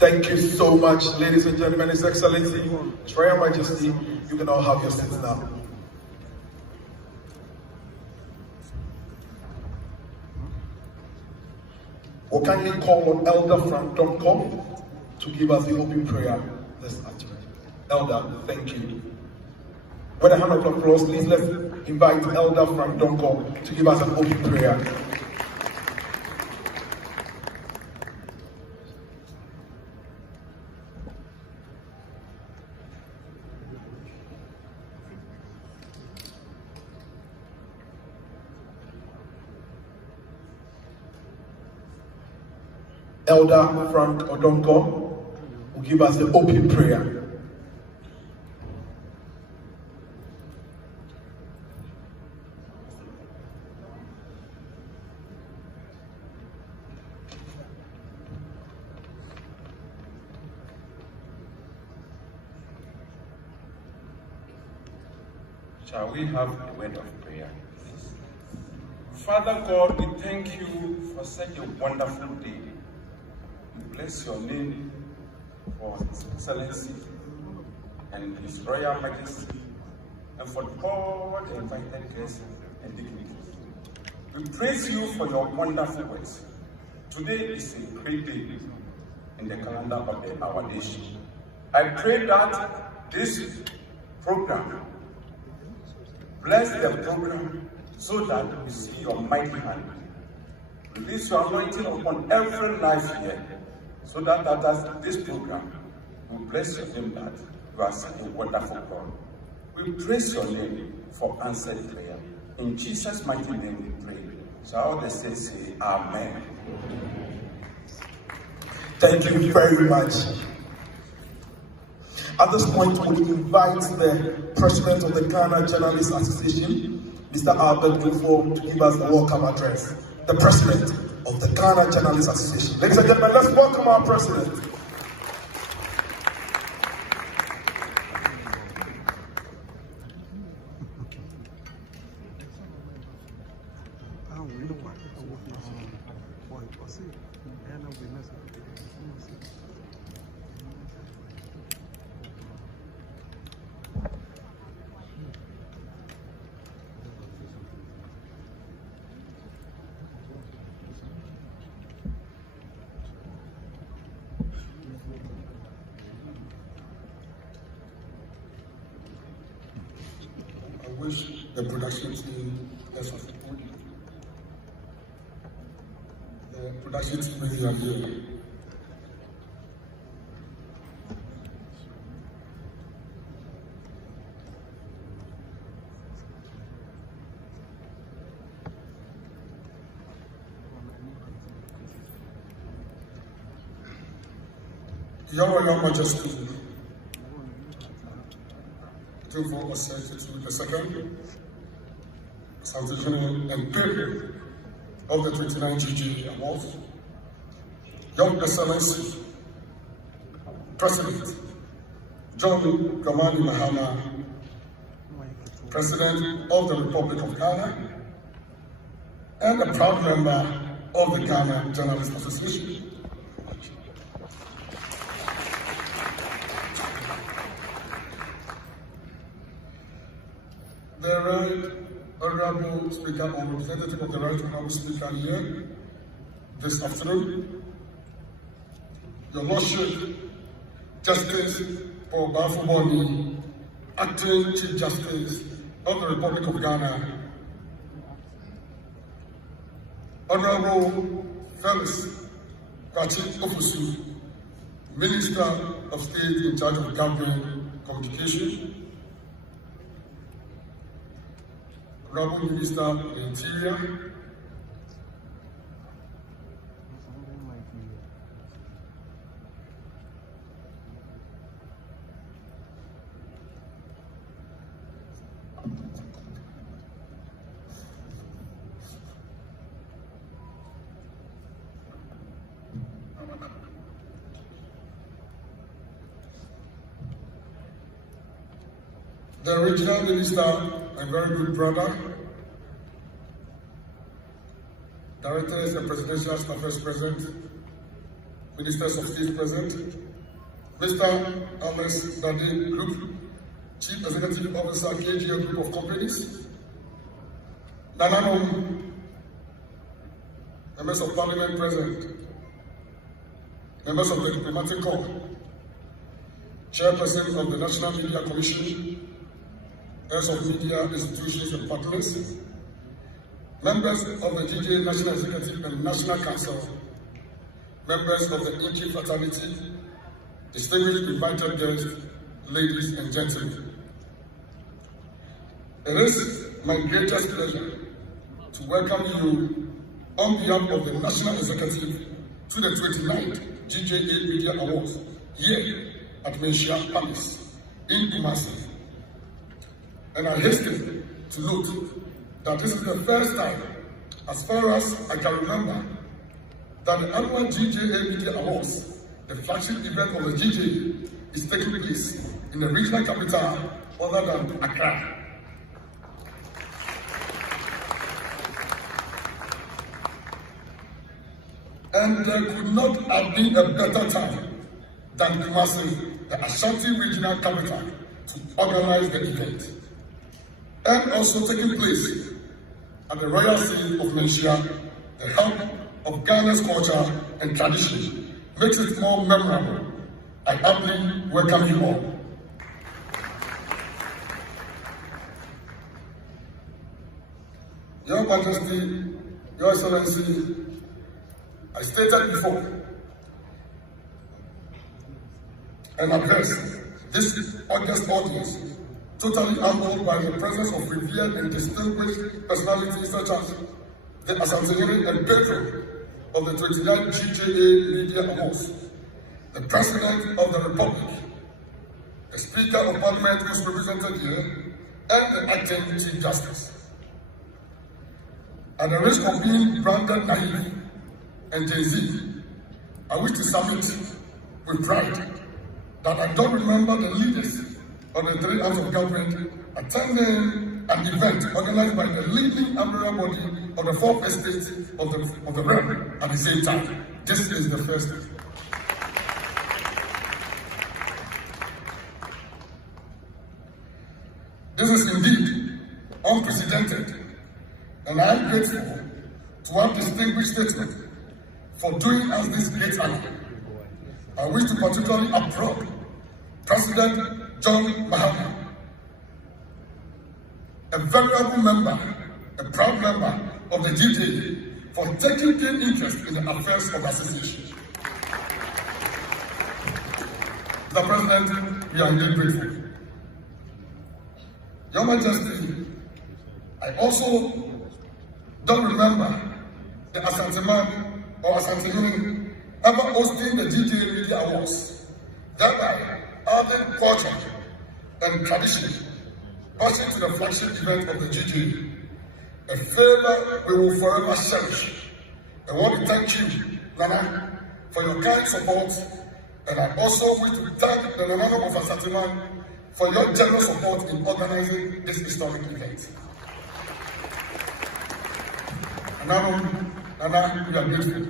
Thank you so much, ladies and gentlemen, His Excellency, His Royal Majesty. You can all have your seats now. We'll kindly call on Elder Frank Donko to give us the opening prayer this afternoon. Elder, thank you. With a hand of applause, please let's invite Elder Frank Donko to give us an opening prayer. Elder Frank Odonko will give us the opening prayer. Shall we have a word of prayer? Father God, we thank you for such a wonderful day. We bless your name for His Excellency and His Royal Majesty, and for all the invited guests and dignitaries. We praise you for your wonderful works. Today is a great day in the calendar of our nation. I pray that this program, bless the program so that we see your mighty hand. Release your anointing upon every life here, so that after this program, we bless your name that you are such a wonderful God. We praise your name for answered prayer. In Jesus' mighty name we pray. So all the saints say Amen. Thank you very much. At this point, we invite the President of the Ghana Journalists Association, Mr. Otumfuo, to give us a welcome address. The President of the Ghana Journalists Association. Ladies and gentlemen, let's welcome our President. I wish the production team has supported you. The production team is here. Your Royal Majesty, Otumfuo Asante the second, Asante and Premier of the 29 GJA Award, Your Excellency, President John Dramani Mahama, President of the Republic of Ghana, and a proud member of the Ghana Journalists Association. The Right Honorable Speaker or Representative of the Right Honorable Speaker here this afternoon, Your Lordship, Justice Paul Bafuboni, Acting Chief Justice of the Republic of Ghana, Honorable Felix Kwachi Ofusu, Minister of State in charge of Government Communication, Honorable Minister of the Interior, the Regional Minister and very good brother, Directors and Presidential Staffers present, Ministers of State present, Mr. Alex Dade Group, Chief Executive Officer, GJA Group of Companies, Nananom, Members of Parliament present, members of the Diplomatic Corps, Chairperson of the National Media Commission, heads of media institutions and partners, members of the GJA National Executive and National Council, members of the EG fraternity, distinguished invited guests, ladies and gentlemen. It is my greatest pleasure to welcome you on behalf of the National Executive to the 29th GJA Media Awards here at Manhyia Palace in Kumasi. And I hasten to note that this is the first time, as far as I can remember, that the annual GJA Media Awards, the flagship event of the GJA, is taking place in the regional capital other than Accra. And there could not have been a better time than Kumasi, the Asante regional capital, to organize the event. And also taking place at the Royal City of Manhyia, the hub of Ghana's culture and tradition, makes it more memorable. I humbly welcome you all. Your Majesty, Your Excellency, I stated before and addressed this august audience, totally humbled by the presence of revered and distinguished personalities such as the Asante and patron of the 29th GJA Media Awards, the President of the Republic, the Speaker of Parliament who is represented here, and the Acting Chief Justice. At the risk of being branded naive and Gen Z, I wish to submit with pride that I don't remember the leaders of the three arms of government attending an event organized by the leading umbrella body of the fourth estate of the realm at the same time. This is the first time. This is indeed unprecedented, and I am grateful to have distinguished statesmen for doing us this great honor. I wish to particularly applaud President John Manhyia, a venerable member, a proud member of the GJA, for taking keen interest in the affairs of the association. Mr. President, we are indeed grateful. Your Majesty, I also don't remember the Asante man or Asante women ever hosting the GJA Media Awards, thereby adding culture and tradition, passing to the flagship event of the GJA, a favor we will forever cherish. I want to thank you, Nana, for your kind support, and I also wish to thank the Nana of Asante man for your generous support in organizing this historic event. Nana, we are grateful.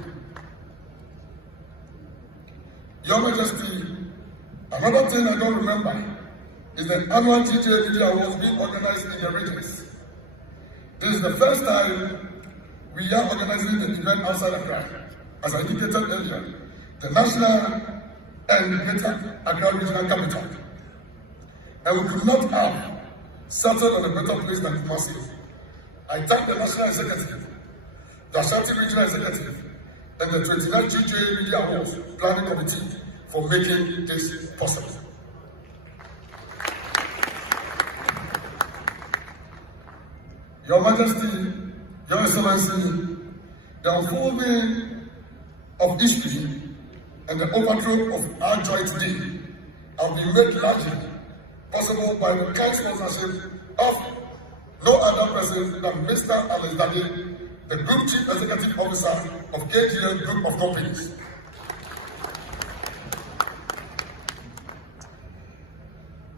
Your Majesty, another thing I don't remember is the annual GJA Media Awards being organized in the regions. This is the first time we are organizing the event outside Accra. As I indicated earlier, the national and greater Accra regional capital. And we could not have settled on a better place than Kumasi. I thank the National Executive, the Asante Regional Executive, and the 29th GJA Media Awards Planning Committee for making this possible. Your Majesty, Your Excellency, the unfolding of history and the overthrow of our joy today have been made largely possible by the kind sponsorship of no other person than Mr. Alex Dade, the Group Chief Executive Officer of GJA Group of Companies.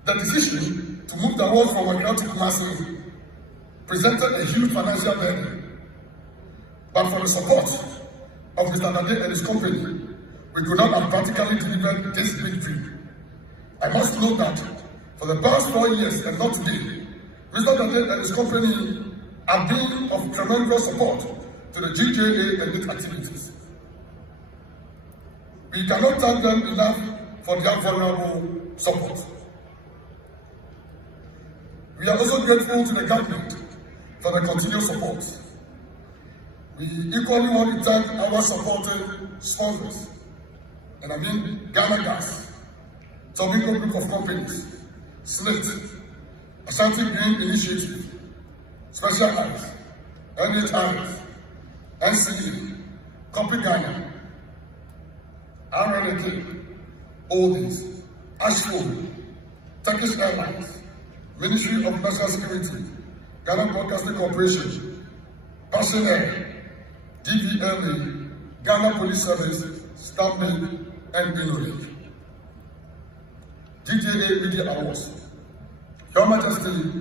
The decision to move the award from Accra to Kumasi presented a huge financial burden, but for the support of Mr. Dade and his company, we could not have practically delivered this big dream. I must note that for the past 4 years and not today, Mr. Dade and his company have been of tremendous support to the GJA and its activities. We cannot thank them enough for their vulnerable support. We are also grateful to the government for the continued support. We equally want to thank our supporting sponsors, and I mean Ghana Gas, Tobingo Group of Companies, Slate, Asante Green Initiative, Special Eyes, NHIs, NCE, Copy Ghana, RNK, Oldies, Ashford, Turkish Airlines, Ministry of National Security, Ghana Broadcasting Corporation, Passion Air, DVLA, Ghana Police Service, Stanley, and Inori. GJA Media Awards. Your Majesty,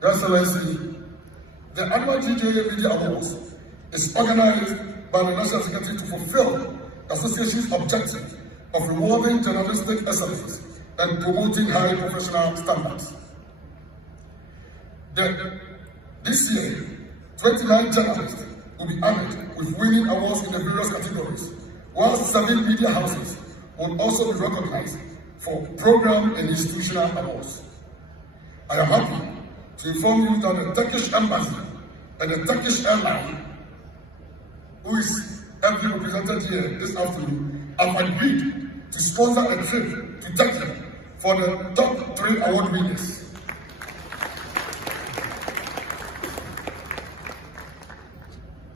Your Excellency, the annual GJA Media Awards is organized by the National Secretary to fulfill the Association's objective of rewarding journalistic excellence and promoting high professional standards. This year, 29 journalists will be honored with winning awards in the various categories, while 7 media houses will also be recognized for program and institutional awards. I am happy to inform you that the Turkish Embassy and the Turkish Airline, who is heavily represented here this afternoon, have agreed to sponsor a trip to Turkey for the top 3 award winners.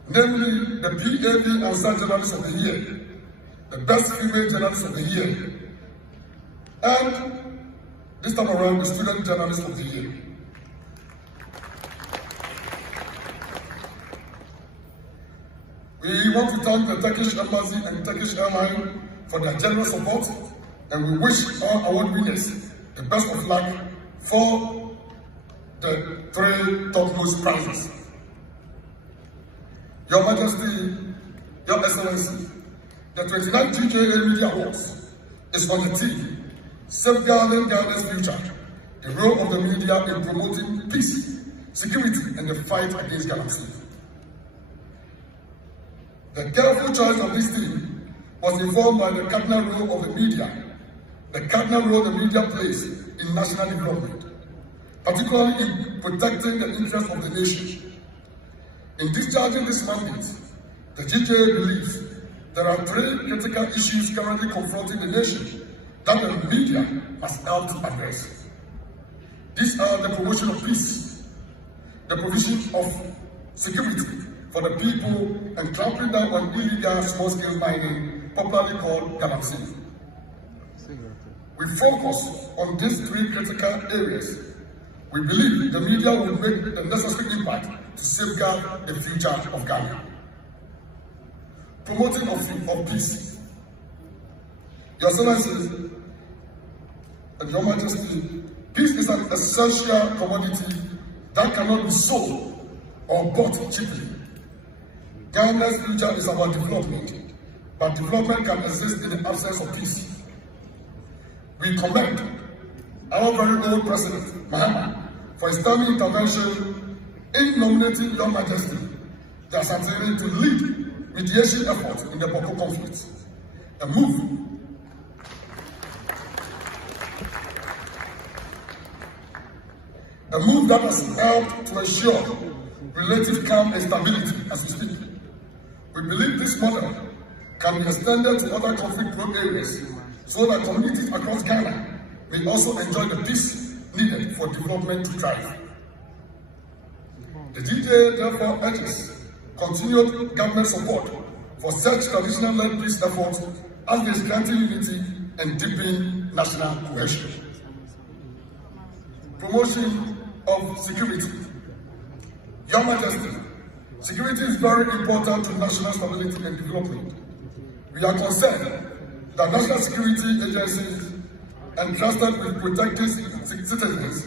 Namely, the PAB Outside Journalist of the Year, the Best Female Journalist of the Year, and this time around, the Student Journalist of the Year. We want to thank the Turkish Embassy and Turkish Airline for their generous support, and we wish our award winners the best of luck for the 3 topmost prizes. Your Majesty, Your Excellency, the 29th GJA Media Awards is on the theme, Safeguarding Ghana's Future, the role of the media in promoting peace, security, and the fight against galaxy. The careful choice of this theme was informed by the cardinal role of the media, the cardinal role the media plays in national development, particularly in protecting the interests of the nation. In discharging this mandate, the GJA believes there are 3 critical issues currently confronting the nation that the media must help to address. These are the promotion of peace, the provision of security for the people, and clamping down on illegal small-scale mining, popularly called galaxy. We focus on these 3 critical areas. We believe the media will make the necessary impact to safeguard the future of Ghana. Promoting of peace. Your Excellency and Your Majesty, peace is an essential commodity that cannot be sold or bought cheaply. Ghana's future is about development, but development can exist in the absence of peace. We commend our very own President, Manhyia, for his timely intervention in nominating Your Majesty, the Asante, to lead mediation efforts in the Boko conflict. A move that has helped to ensure relative calm and stability as we speak. We believe this model can be extended to other conflict-prone areas so that communities across Ghana may also enjoy the peace needed for development to thrive. The GJA therefore urges continued government support for such traditional-led peace efforts as they strengthen unity and deepen national cohesion. Promotion of security. Your Majesty, security is very important to national stability and development. We are concerned that national security agencies entrusted with protecting citizens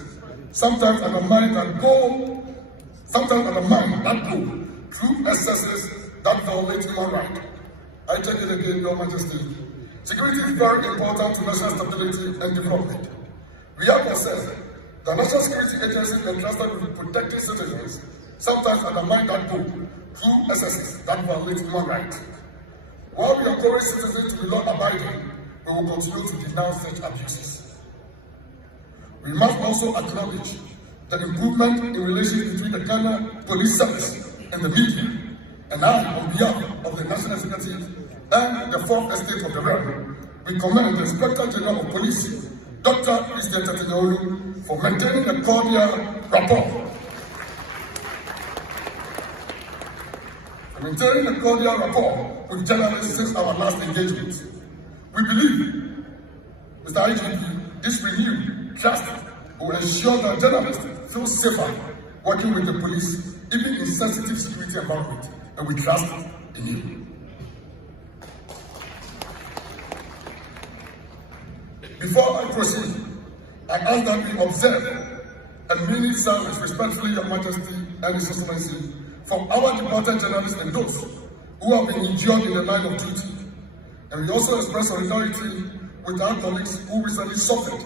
sometimes undermine that goal through excesses that violate human rights I take it again, Your Majesty. Security is very important to national stability and development. We are concerned that national security agencies entrusted with protecting citizens sometimes undermine that goal through excesses that violate human rights. While we encourage citizens to be law-abiding, we will continue to denounce such abuses. We must also acknowledge the improvement in relations between the Ghana Police Service and the media, and I, on behalf of the National Executive and the Fourth Estate of the Realm, we commend the Inspector General of Police, Dr. Christian Tatinolu, for maintaining a cordial rapport. With journalists since our last engagement. We believe, Mr. IGP, this renewed trust will ensure that journalists feel safer working with the police, even in sensitive security environment, and we trust in you. Before I proceed, I ask that we observe a minute silence respectfully, Your Majesty and His Excellency, for our departed journalists and those who have been injured in the line of duty. And we also express solidarity with our colleagues who recently suffered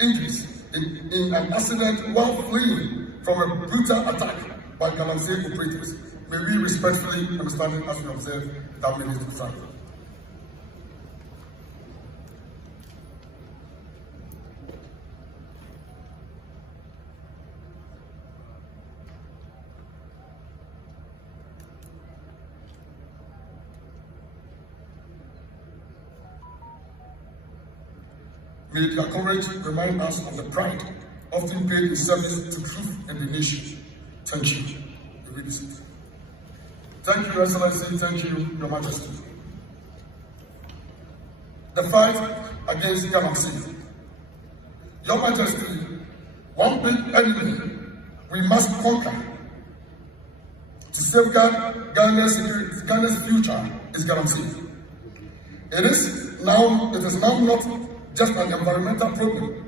injuries in an accident while fleeing from a brutal attack by Galamsey operators. May we respectfully understand as we observe that minute of silence. May their courage remind us of the pride often paid in service to truth and the nation. Thank you. Thank you, Your Excellency. Thank you, Your Majesty. The fight against Galamsey. Your Majesty, one big enemy we must conquer to safeguard Ghana's future is Galamsey. It is now not just an environmental problem,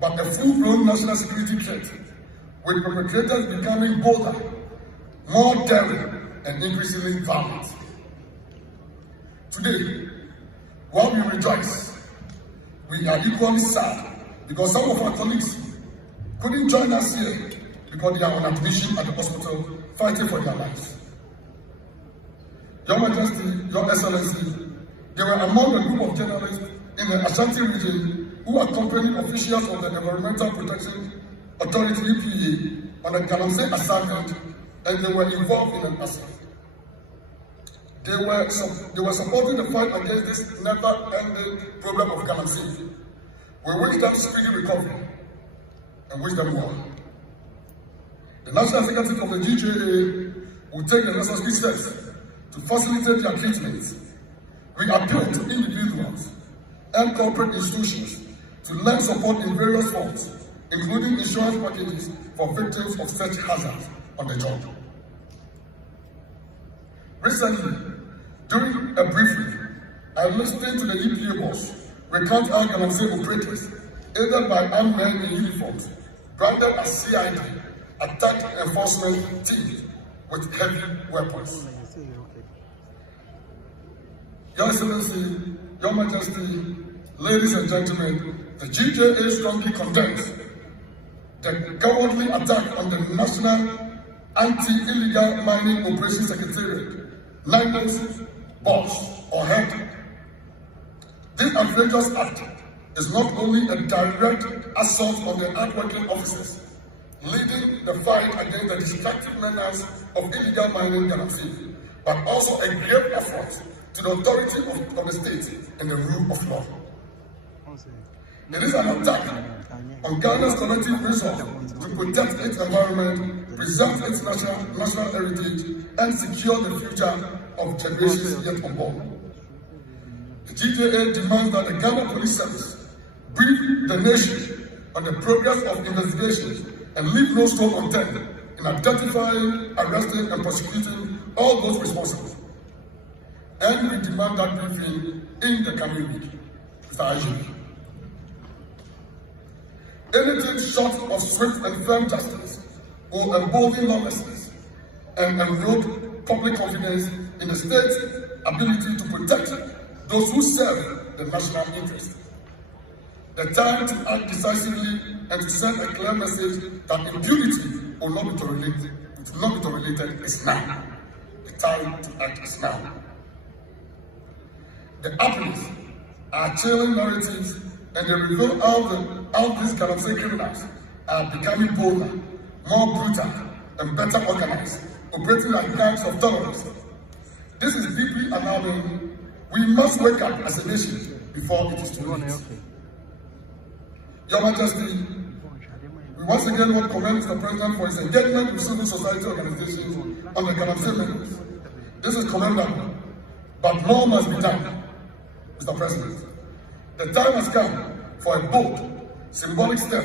but a full-blown national security threat, with perpetrators becoming bolder, more daring, and increasingly violent. Today, while we rejoice, we are equally sad because some of our colleagues couldn't join us here because they are on admission at the hospital fighting for their lives. Your Majesty, Your Excellency, they were among a group of journalists in the Asante region who accompanied officials of the Environmental Protection Authority EPA on a Galamsey assignment, and they were involved in an accident. They were supporting the fight against this never-ending problem of Galamsey. We wish them speedy recovery and wish them well. The National Executive of the GJA will take the necessary steps to facilitate their treatment. We appeal to individuals and corporate institutions to lend support in various forms, including insurance packages for victims of such hazards on the job. Recently, during a briefing, I listened to the EPA boss recount how Galamsey operators, aided by armed men in uniforms, branded as CID, attacked enforcement teams with heavy weapons. Your Excellency, Your Majesty, ladies and gentlemen, the GJA strongly condemns the cowardly attack on the National Anti-Illegal Mining Operations Secretariat, NIMO's boss or head. This outrageous act is not only a direct assault on the hardworking officers, leading the fight against the destructive menace of illegal mining in Galamsey, but also a grave affront to the authority of the state and the rule of law. It is an attack on Ghana's collective resolve to protect its environment, preserve its national heritage, and secure the future of generations yet unborn. The GJA demands that the Ghana Police Service brief the nation on the progress of investigations and leave no stone unturned in identifying, arresting, and prosecuting all those responsible. And we demand that briefing in the coming week, Mr. IGP. Anything short of swift and firm justice will embolden lawlessness and erode public confidence in the state ability to protect those who serve the national interest. The time to act decisively and to send a clear message that impunity will not be tolerated is now. The time to act is now. The appeals are chilling narratives, and they reveal how these Galamsey criminals are becoming bolder, more brutal, and better organized, operating like gangs of terrorists. This is deeply alarming. We must wake up as a nation before it is too late. Your Majesty, we once again want to commend the President for his engagement with civil society organizations on the Galamsey matters. This is commendable, but more must be done, Mr. President. The time has come for a bold, symbolic step,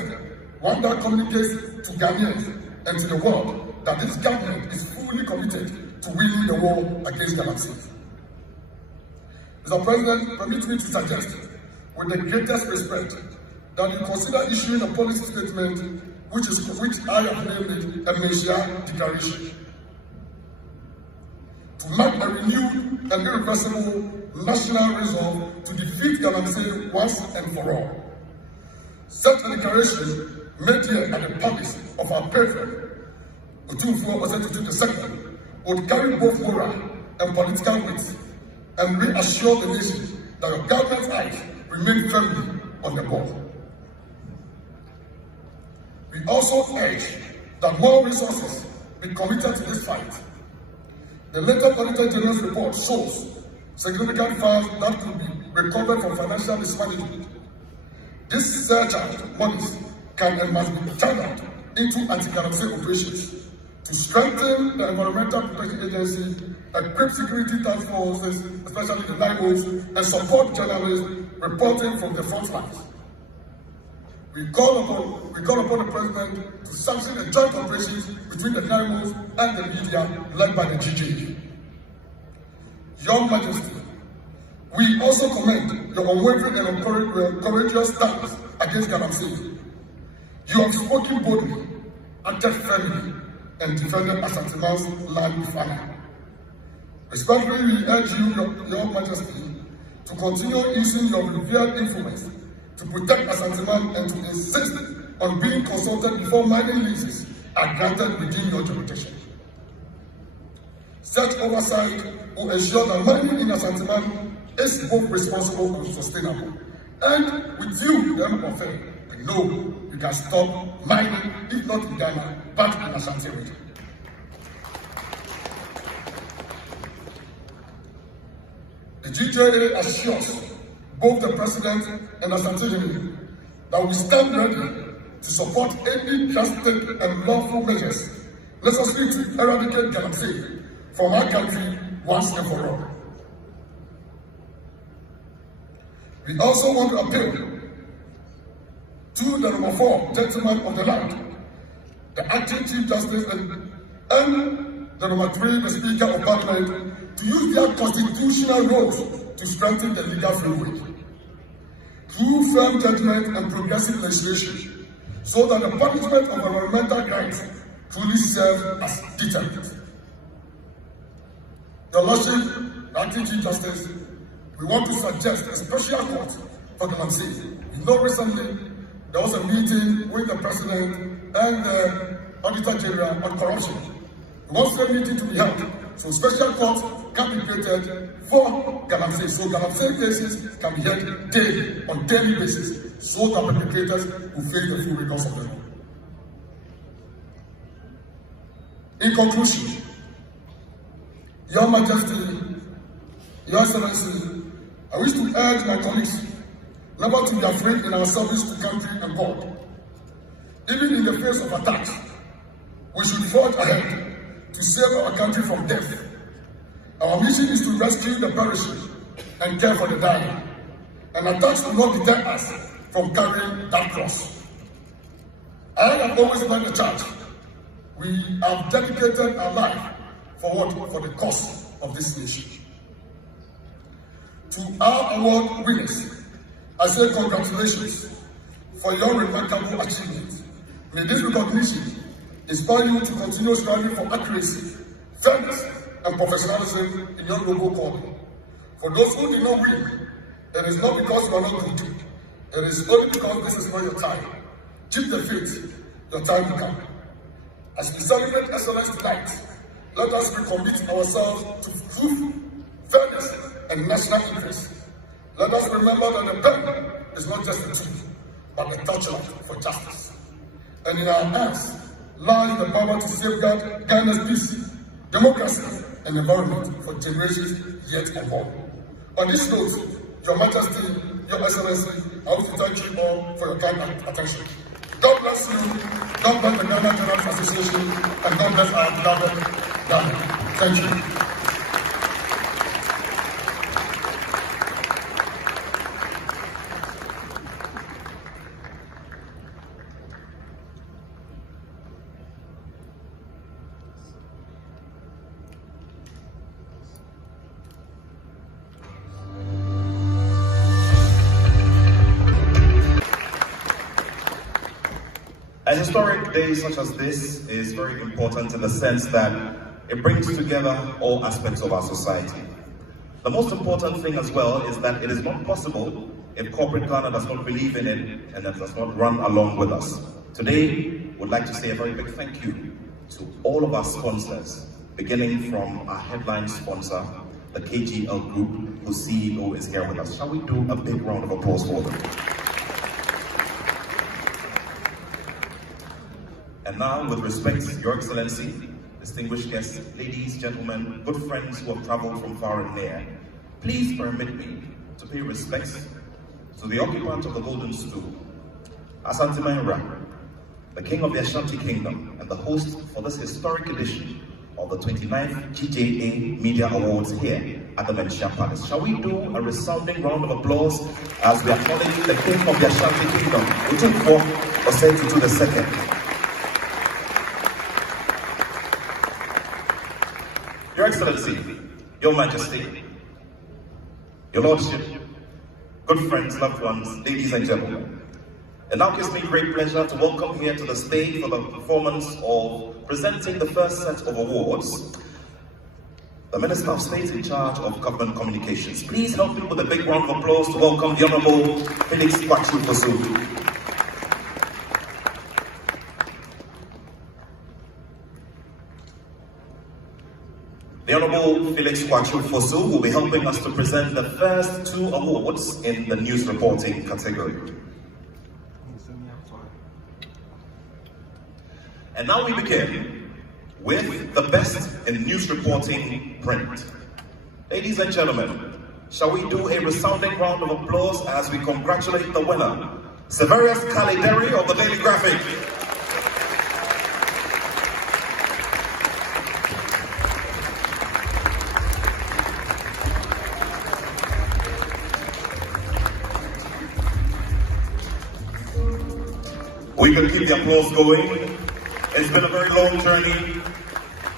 one that communicates to Ghanaians and to the world that this government is fully committed to winning the war against Galamsey. Mr. President, permit me to suggest, with the greatest respect, that you consider issuing a policy statement which I have named a Manhyia declaration, to mark a renewed and irreversible national resolve to defeat Galamsey once and for all. Such a declaration made here at the palace of our patron, Otumfuo II, would carry both moral and political weight and reassure the nation that your government's eyes remain firmly on the ball. We also urge that more resources be committed to this fight. The latest Auditor General's report shows significant funds that could be recovered from financial mismanagement. This surcharge monies can and must be channeled into anti-Galamsey operations to strengthen the Environmental Protection Agency, equip security task forces, especially the NIMOs, and support journalists reporting from the front lines. We call upon the President to sanction the joint operations between the NIMOs and the media led by the GJA. Your Majesty, we also commend your unwavering and courageous stance against Galamsey. You have spoken boldly, acted firmly, and defended Asante land with honor. Respectfully, we urge you, your Majesty, to continue using your revered influence to protect Asante and to insist on being consulted before mining leases are granted within your jurisdiction. Such oversight will ensure that mining in Asante is both responsible and sustainable. And with you, the Emperor of Fair, we know you can stop mining, if not in Ghana, but in Asante region. The GJA assures both the President and Asante that we stand ready to support any drastic and lawful measures necessary to eradicate Galamsey from our country once and for all. We also want to appeal to the number 4 gentlemen of the land, the acting Chief Justice and the number 3, the Speaker of Parliament, to use their constitutional roles to strengthen the legal framework through firm judgment and progressive legislation, so that the punishment of environmental crimes truly serves as deterrent. Your Lordship, Acting Chief Justice, we want to suggest a special court for Galamsey. You know, recently there was a meeting with the President and the Auditor General on corruption. We want the meeting to be held, so special courts can be created for Galamsey, so Galamsey cases can be held daily, on daily basis, so that perpetrators will face the full rigors of the law. In conclusion, Your Majesty, Your Excellency, I wish to urge my colleagues never to be afraid in our service to country and God. Even in the face of attacks, we should forge ahead to save our country from death. Our mission is to rescue the perishing and care for the dying, and attacks will not deter us from carrying that cross. I have always led the charge. We have dedicated our life for what? For the cause of this nation. To our award winners, I say congratulations for your remarkable achievement. May this recognition inspire you to continue striving for accuracy, fairness, and professionalism in your noble calling. For those who did not win, it is not because you are not good. It is only because this is not your time. Keep the faith, your time will come. As we celebrate excellence tonight, let us recommit ourselves to truth, fairness, and national interest. Let us remember that the pen is not just a tool, but a torchlight for justice. And in our hands lies the power to safeguard Ghana's peace, democracy, and environment for generations yet unborn. On this note, Your Majesty, Your Excellency, I want to thank you all for your time and attention. God bless you, God bless the Ghana Journalists Association, and God bless our beloved Ghana. Thank you. A historic day such as this is very important in the sense that it brings together all aspects of our society. The most important thing as well is that it is not possible if corporate Ghana does not believe in it and does not run along with us. Today, we'd like to say a very big thank you to all of our sponsors, beginning from our headline sponsor, the KGL Group, whose CEO is here with us. Shall we do a big round of applause for them? And now, with respect, Your Excellency, distinguished guests, ladies, gentlemen, good friends who have traveled from far and near, please permit me to pay respects to the occupant of the Golden Stool, Asante Manhyia, the King of the Asante Kingdom, and the host for this historic edition of the 29th GJA Media Awards here at the Manhyia Palace. Shall we do a resounding round of applause as we acknowledge the King of the Asante Kingdom, Otumfuo II. Your Excellency, Your Majesty, Your Lordship, good friends, loved ones, ladies and gentlemen. It now gives me great pleasure to welcome here to the stage for the performance of presenting the first set of awards, the Minister of State in charge of Government Communications. Please help me with a big round of applause to welcome the Honorable Felix Kwachu-Fosu. The Honorable Felix Kwachu-Fosu will be helping us to present the first two awards in the news reporting category. And now we begin with the best in news reporting print. Ladies and gentlemen, shall we do a resounding round of applause as we congratulate the winner, Severius Kalideri of the Daily Graphic. We can keep the applause going. It's been a very long journey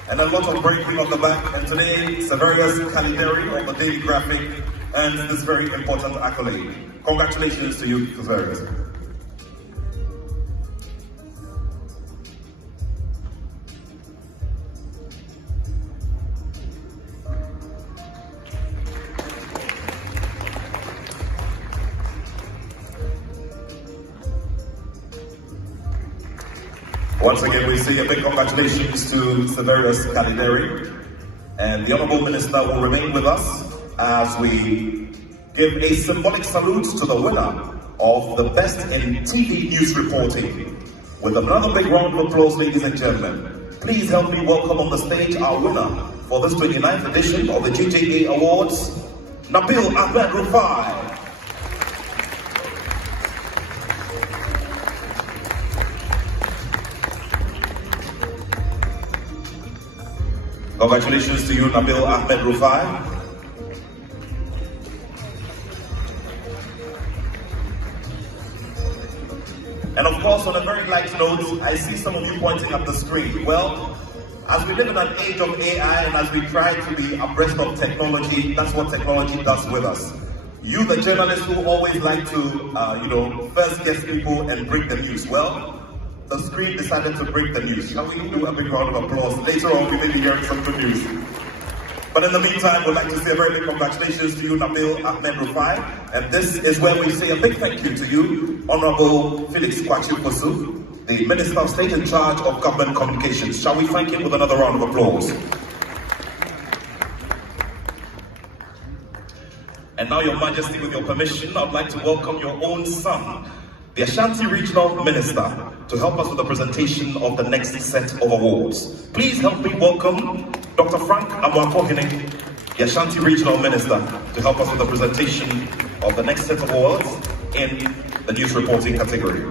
and a lot of breaking off the back. And today, Severius Kalideri of the Daily Graphic earns this very important accolade. Congratulations to you, Severius. Once again, we say a big congratulations to Severius Kalideri, and the Honourable Minister will remain with us as we give a symbolic salute to the winner of the Best in TV News Reporting. With another big round of applause, ladies and gentlemen, please help me welcome on the stage our winner for this 29th edition of the GJA Awards, Nabil Ahmed Rufai. Congratulations to you, Nabil Ahmed Rufai. And of course, on a very light note, I see some of you pointing at the screen. Well, as we live in an age of AI and as we try to be abreast of technology, that's what technology does with us. You, the journalists who always like to, first guess people and break the news. Well, the screen decided to break the news. Shall we do a big round of applause? Later on, we may be hearing some good news. But in the meantime, we'd like to say a very big congratulations to you, Nabil Ahmed Rufai. And this is where we say a big thank you to you, Honorable Felix Kwachi-Fosu, the Minister of State in charge of Government Communications. Shall we thank him with another round of applause? And now, Your Majesty, with your permission, I'd like to welcome your own son, the Ashanti Regional Minister, to help us with the presentation of the next set of awards. Please help me welcome Dr. Frank Amwakohene, the Ashanti Regional Minister, to help us with the presentation of the next set of awards in the news reporting category.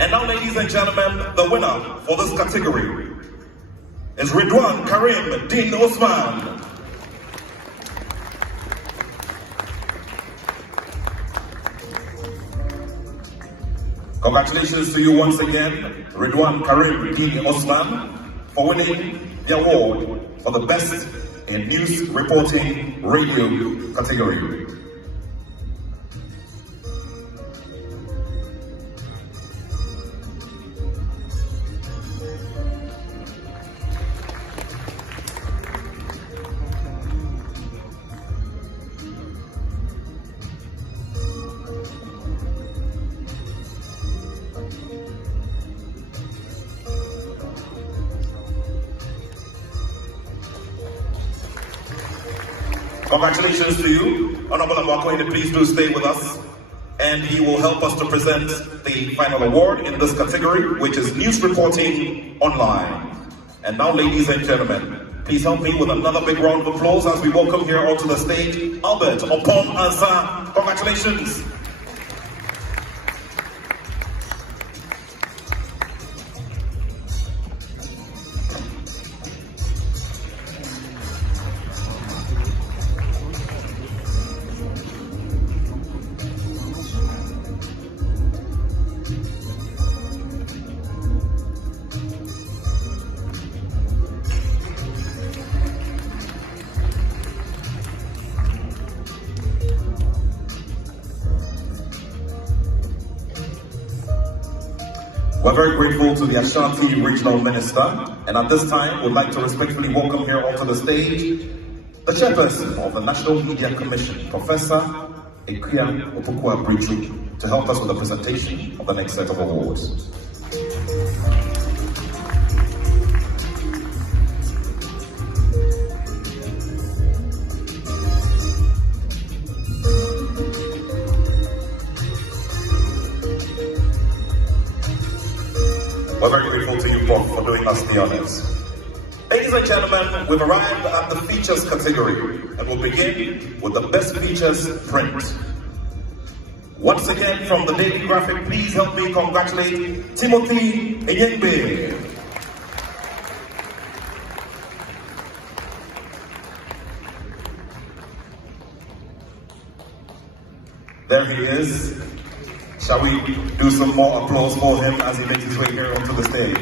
And now, ladies and gentlemen, the winner for this category is Ridwan Karim Din Osman. Congratulations to you once again, Ridwan Karim Din Osman, for winning the award for the Best in News Reporting Radio category. Congratulations to you. Honorable Amwakohene, please do stay with us. And he will help us to present the final award in this category, which is News Reporting Online. And now, ladies and gentlemen, please help me with another big round of applause as we welcome here onto the stage, Albert Opon Ansa. Congratulations. We're very grateful to the Ashanti Regional Minister, and at this time, we'd like to respectfully welcome here onto the stage the chairperson of the National Media Commission, Professor Ekuya Opukwa-Brichu, to help us with the presentation of the next set of awards. We're very grateful to you, Prof, for doing us the honors. Ladies and gentlemen, we've arrived at the features category, and we'll begin with the best features print. Once again, from the Daily Graphic, please help me congratulate Timothy Enyembe. There he is. Shall we do some more applause for him as he makes his way here onto the stage?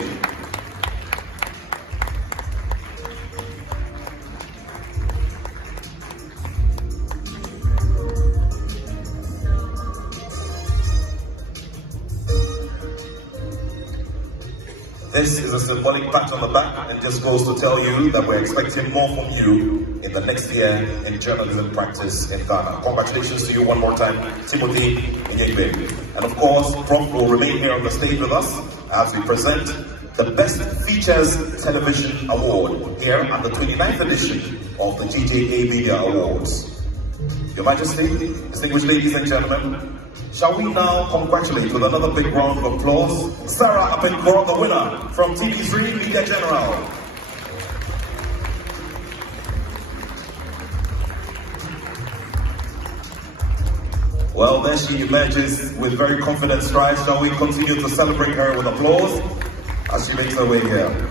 This is a symbolic pat on the back and just goes to tell you that we're expecting more from you in the next year in journalism practice in Ghana. Congratulations to you one more time, Timothy Enyembe. And of course, Prof will remain here on the stage with us as we present the Best Features Television Award here at the 29th edition of the GJA Media Awards. Your Majesty, distinguished ladies and gentlemen, shall we now congratulate with another big round of applause Sarah Apenkor, the winner from TV3 Media General. Well, there she emerges with very confident strides. Shall we continue to celebrate her with applause as she makes her way here?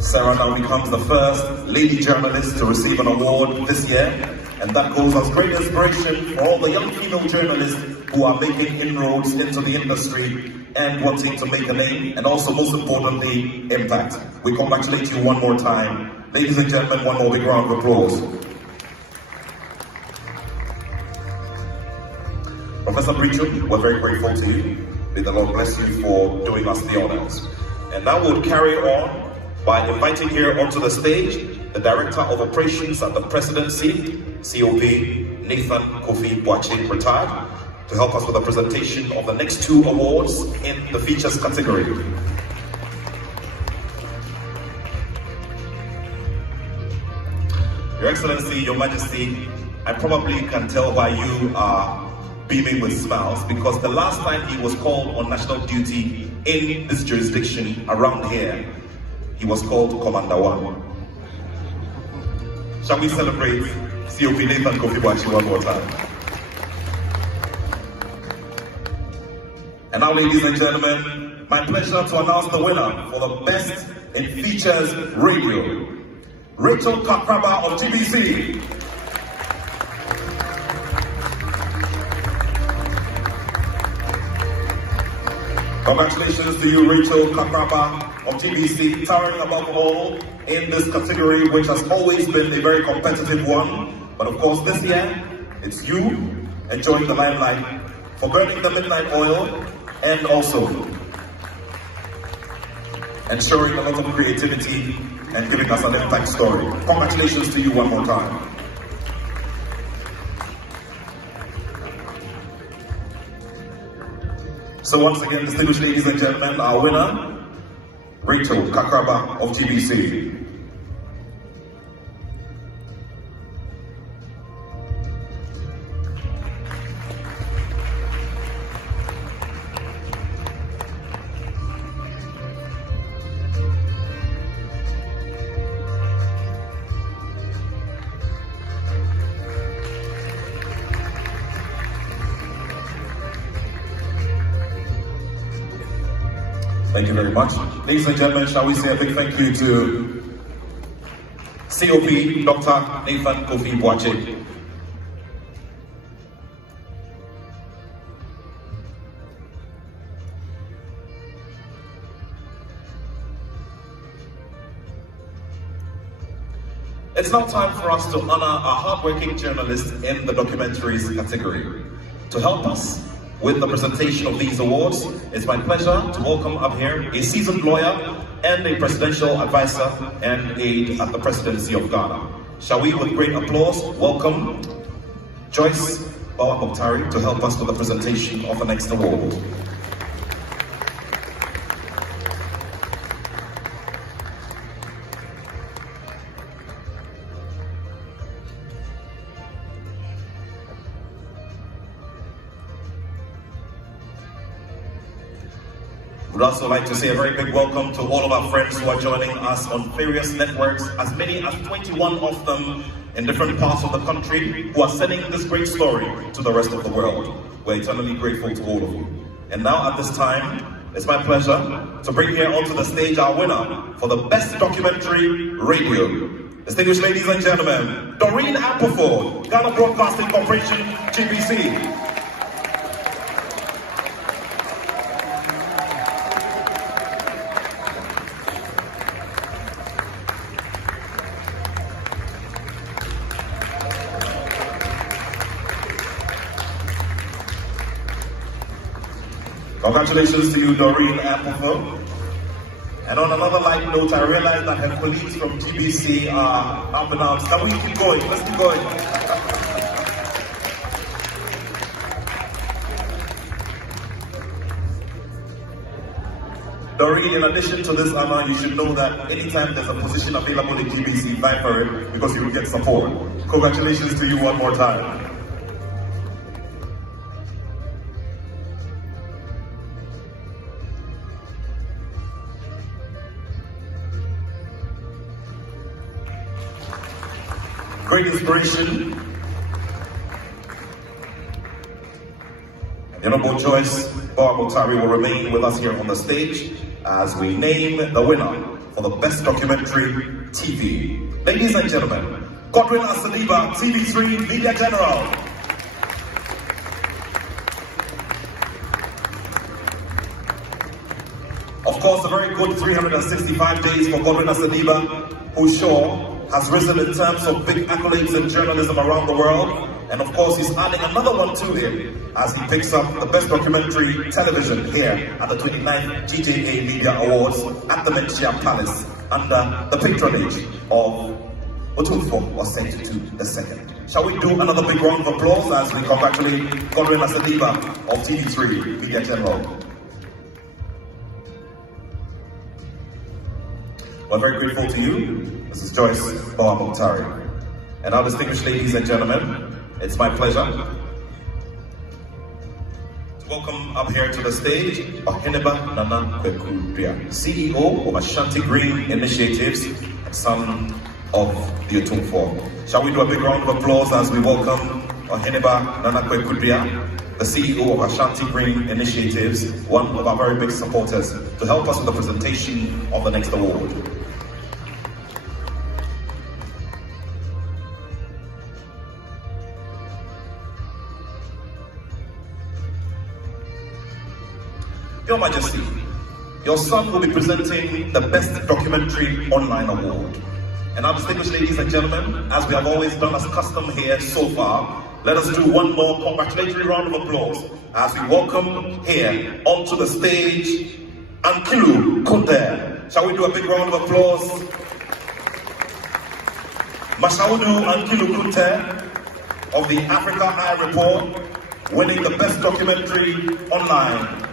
Sarah now becomes the first lady journalist to receive an award this year, and that goes as great inspiration for all the young female journalists who are making inroads into the industry and wanting to make a name, and also, most importantly, impact. We congratulate you one more time. Ladies and gentlemen, one more big round of applause. Professor Brichu, we're very grateful to you. May the Lord bless you for doing us the honors. And now we'll carry on by inviting here onto the stage the Director of Operations at the Presidency, COP Nathan Kofi Boakye, retired, to help us with the presentation of the next 2 awards in the features category. Your Excellency, Your Majesty, I probably can tell why you are beaming with smiles, because the last time he was called on national duty in this jurisdiction around here, he was called Commander 1. Shall we celebrate COP Nathan Kofi Boakye one more time? And now, ladies and gentlemen, my pleasure to announce the winner for the Best in Features Radio, Rachel Kakraba of GBC. Congratulations to you, Rachel Kakraba of GBC, towering above all in this category, which has always been a very competitive one. But of course, this year, it's you enjoying the limelight for burning the midnight oil and also ensuring a lot of creativity and giving us an impact story. Congratulations to you one more time. So once again, distinguished ladies and gentlemen, our winner, Rachel Kakraba of GBC. Thank you very much. Ladies and gentlemen, shall we say a big thank you to COP Dr. Nathan Kofi Boakye. It's now time for us to honor a hardworking journalist in the documentaries category. To help us with the presentation of these awards, it's my pleasure to welcome up here a seasoned lawyer and a presidential advisor and aide at the Presidency of Ghana. Shall we, with great applause, welcome Joyce Bawa-Mokhtari to help us with the presentation of the next award. We'd also like to say a very big welcome to all of our friends who are joining us on various networks, as many as 21 of them in different parts of the country, who are sending this great story to the rest of the world. We're eternally grateful to all of you. And now at this time, it's my pleasure to bring here onto the stage our winner for the Best Documentary Radio. Distinguished ladies and gentlemen, Doreen Ampleforth, Ghana Broadcasting Corporation, GBC. Congratulations to you, Doreen Ampleforth. And on another light note, I realized that her colleagues from GBC are up and out. Can we keep going? Let's keep going. Doreen, in addition to this honor, you should know that anytime there's a position available in GBC, vie for it, because you will get support. Congratulations to you one more time. Great inspiration. The Honorable Joyce Bawa-Mokhtari will remain with us here on the stage as we name the winner for the Best Documentary TV. Ladies and gentlemen, Godwin Asaliba, TV3 Media General. good 365 days for Godwin Asadiba, who sure has risen in terms of big accolades in journalism around the world. And of course, he's adding another one to him as he picks up the Best Documentary Television here at the 29th GJA Media Awards at the Manhyia Palace under the patronage of Otumfuo Asante II. Shall we do another big round of applause as we congratulate Godwin Asadiba of TV3 Media General. We're very grateful to you. This is Joyce Boa-Muktari. And now, distinguished ladies and gentlemen, it's my pleasure to welcome up here to the stage Oheneba Nana Kwekudria, CEO of Asante Green Initiatives and son of the Otumfuo. Shall we do a big round of applause as we welcome Oheneba Nana Kwekudria, the CEO of Asante Green Initiatives, one of our very big supporters, to help us with the presentation of the next award. Your Majesty, your son will be presenting the Best Documentary Online Award. And now, distinguished ladies and gentlemen, as we have always done as custom here so far, let us do one more congratulatory round of applause as we welcome here onto the stage Ankilu Kunte. Shall we do a big round of applause? Mashaudu Ankilu Kunte of the Africa Eye Report, winning the Best Documentary Online.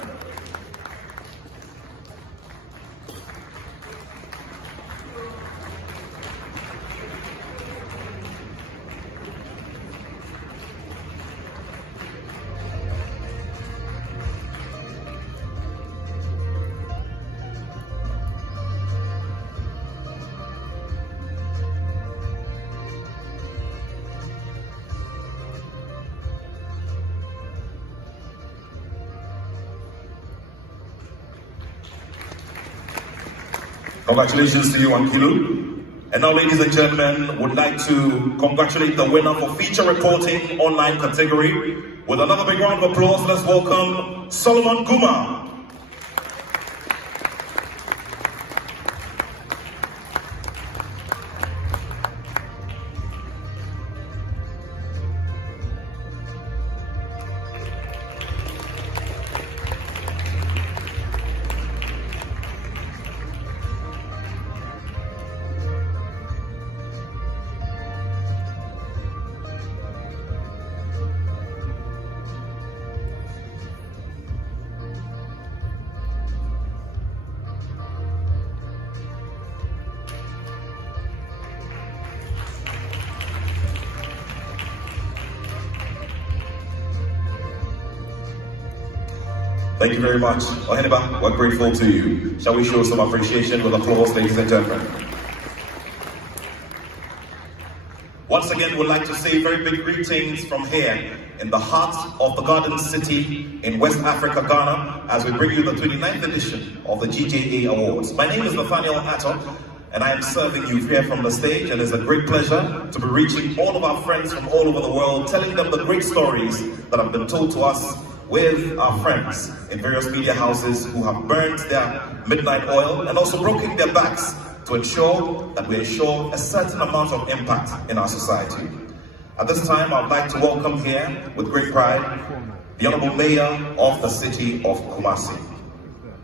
Congratulations to you, Ankilu. And now, ladies and gentlemen, would like to congratulate the winner for feature reporting online category. With another big round of applause, let's welcome Solomon Guma. Thank you very much. Oheneba, we're grateful to you. Shall we show some appreciation with applause, ladies and gentlemen? Once again, we'd like to say very big greetings from here in the heart of the Garden City in West Africa, Ghana, as we bring you the 29th edition of the GJA Awards. My name is Nathaniel Atto, and I am serving you here from the stage, and it's a great pleasure to be reaching all of our friends from all over the world, telling them the great stories that have been told to us with our friends in various media houses who have burned their midnight oil and also broken their backs to ensure that we ensure a certain amount of impact in our society. At this time, I'd like to welcome here, with great pride, the Honorable Mayor of the city of Kumasi,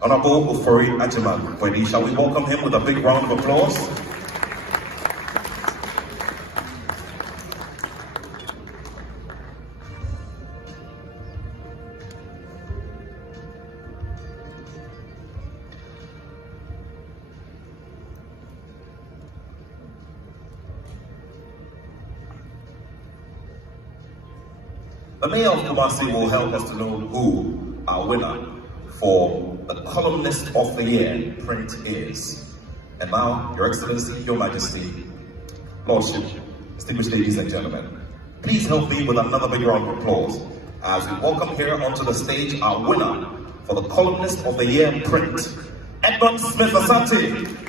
Honorable Ufori Ajiman Kwedi. Shall we welcome him with a big round of applause? The Mayor of Kumasi will help us to know who our winner for the Columnist of the Year print is. And now, Your Excellency, Your Majesty, Lordship, distinguished ladies and gentlemen, please help me with another big round of applause as we welcome here onto the stage our winner for the Columnist of the Year print, Edmund Smith Asante.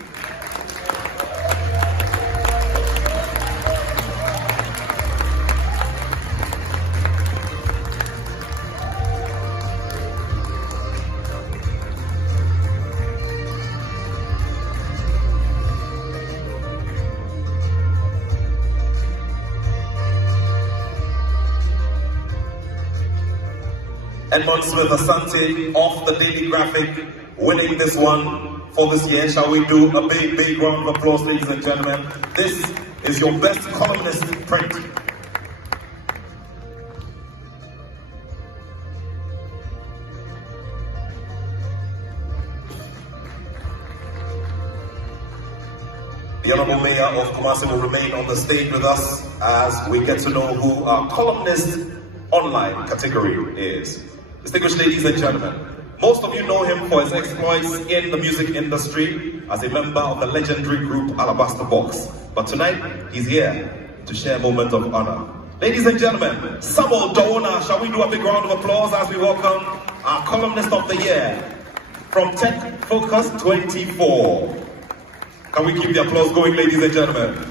Edmond Smith Asante of the Daily Graphic winning this one for this year. Shall we do a big round of applause, ladies and gentlemen? This is your best columnist print. The Honorable Mayor of Kumasi will remain on the stage with us as we get to know who our columnist online category is. Distinguished ladies and gentlemen, most of you know him for his exploits in the music industry as a member of the legendary group Alabaster Box. But tonight, he's here to share a moment of honor. Ladies and gentlemen, Samuel Dona, shall we do a big round of applause as we welcome our columnist of the year from Tech Focus 24. Can we keep the applause going, ladies and gentlemen?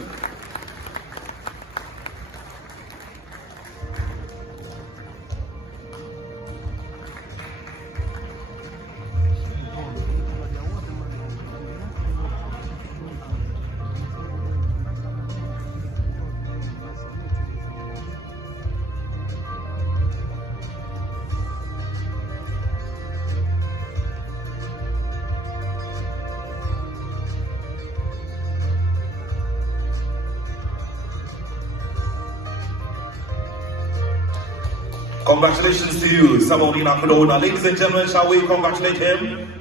Congratulations to you, Samuel Dona. Ladies and gentlemen, shall we congratulate him?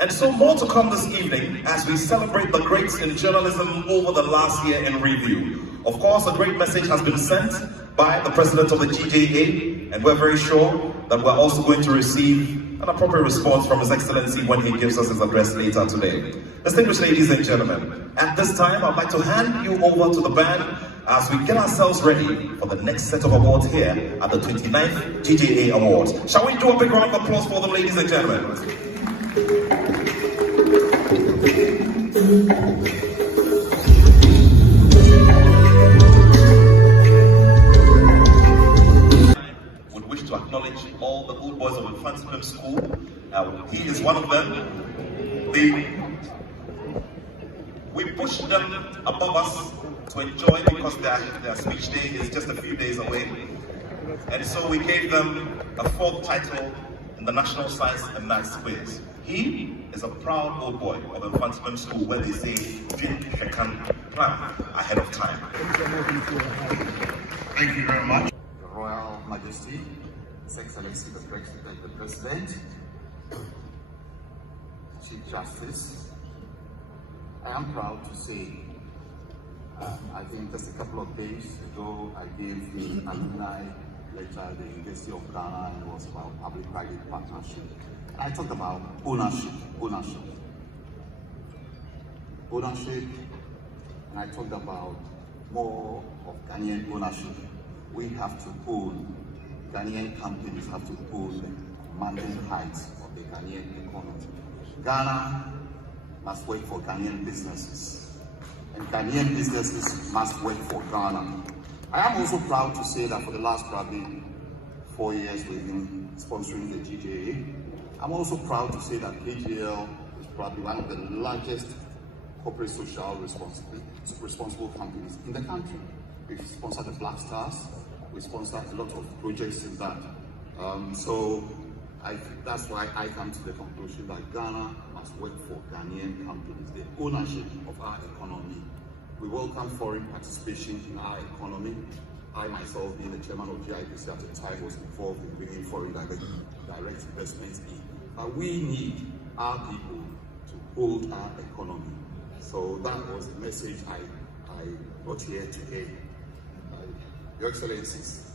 And so more to come this evening as we celebrate the greats in journalism over the last year in review. Of course, a great message has been sent by the president of the GJA, and we're very sure that we're also going to receive an appropriate response from His Excellency when he gives us his address later today. Distinguished ladies and gentlemen, at this time, I'd like to hand you over to the band as we get ourselves ready for the next set of awards here at the 29th GJA Award. Shall we do a big round of applause for them, ladies and gentlemen? I would wish to acknowledge all the good boys of Otumfuo School. He is one of them. We push them above us to enjoy because their speech day is just a few days away. And so we gave them a fourth title in the National Science and Maths quiz. He is a proud old boy of Otumfuo School where they say, "Dream can plan ahead of time." Thank you very much. Your Royal Majesty, His Excellency the President, Chief Justice, I am proud to say, I think just a couple of days ago, I gave the alumni lecture at the University of Ghana, and it was about public-private partnership. And I talked about ownership, and I talked about more of Ghanaian ownership. We have to own, Ghanaian companies have to own the commanding heights of the Ghanaian economy. Ghana must work for Ghanaian businesses, and Ghanaian businesses must work for Ghana. I am also proud to say that for the last probably 4 years we've been sponsoring the GJA. I'm also proud to say that KGL is probably one of the largest corporate social responsible companies in the country. We've sponsored the Black Stars, we sponsored a lot of projects in that. That's why I come to the conclusion that Ghana must work for Ghanaian companies, the ownership of our economy. We welcome foreign participation in our economy. I myself, being the chairman of GIPC at the time, was involved in bringing foreign direct investments in. But we need our people to hold our economy. So that was the message I brought here today. Your Excellencies,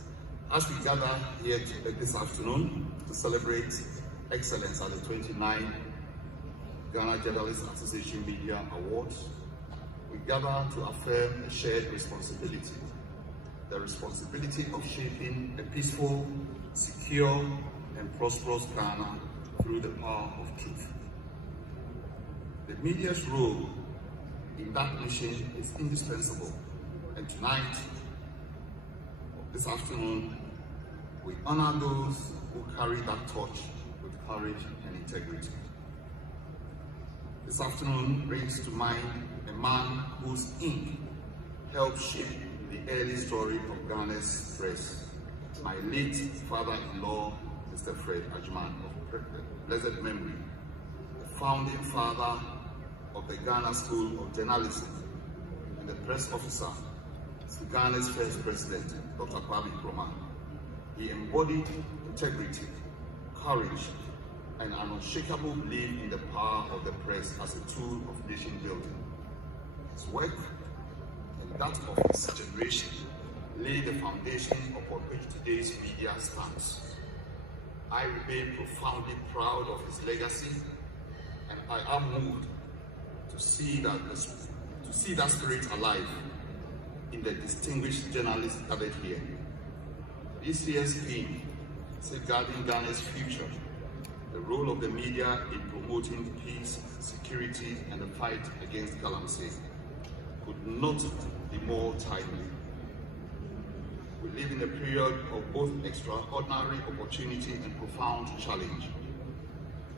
as we gather here this afternoon to celebrate excellence at the 29th Ghana Journalists Association Media Awards, we gather to affirm a shared responsibility, the responsibility of shaping a peaceful, secure, and prosperous Ghana through the power of truth. The media's role in that mission is indispensable, and tonight, this afternoon, we honor those who carry that torch with courage and integrity. This afternoon brings to mind a man whose ink helped shape the early story of Ghana's press. my late father-in-law, Mr. Fred Ajman of blessed memory, the founding father of the Ghana School of Journalism, and the press officer to Ghana's first president, Dr. Kwame Nkrumah. He embodied integrity, courage, and an unshakable belief in the power of the press as a tool of nation building. His work and that of his generation laid the foundation upon which today's media stands. I remain profoundly proud of his legacy, and I am moved to see that spirit alive in the distinguished journalists gathered here. This year's theme, Safeguarding Ghana's Future, the role of the media in promoting peace, security, and the fight against galamsey, could not be more timely. We live in a period of both extraordinary opportunity and profound challenge.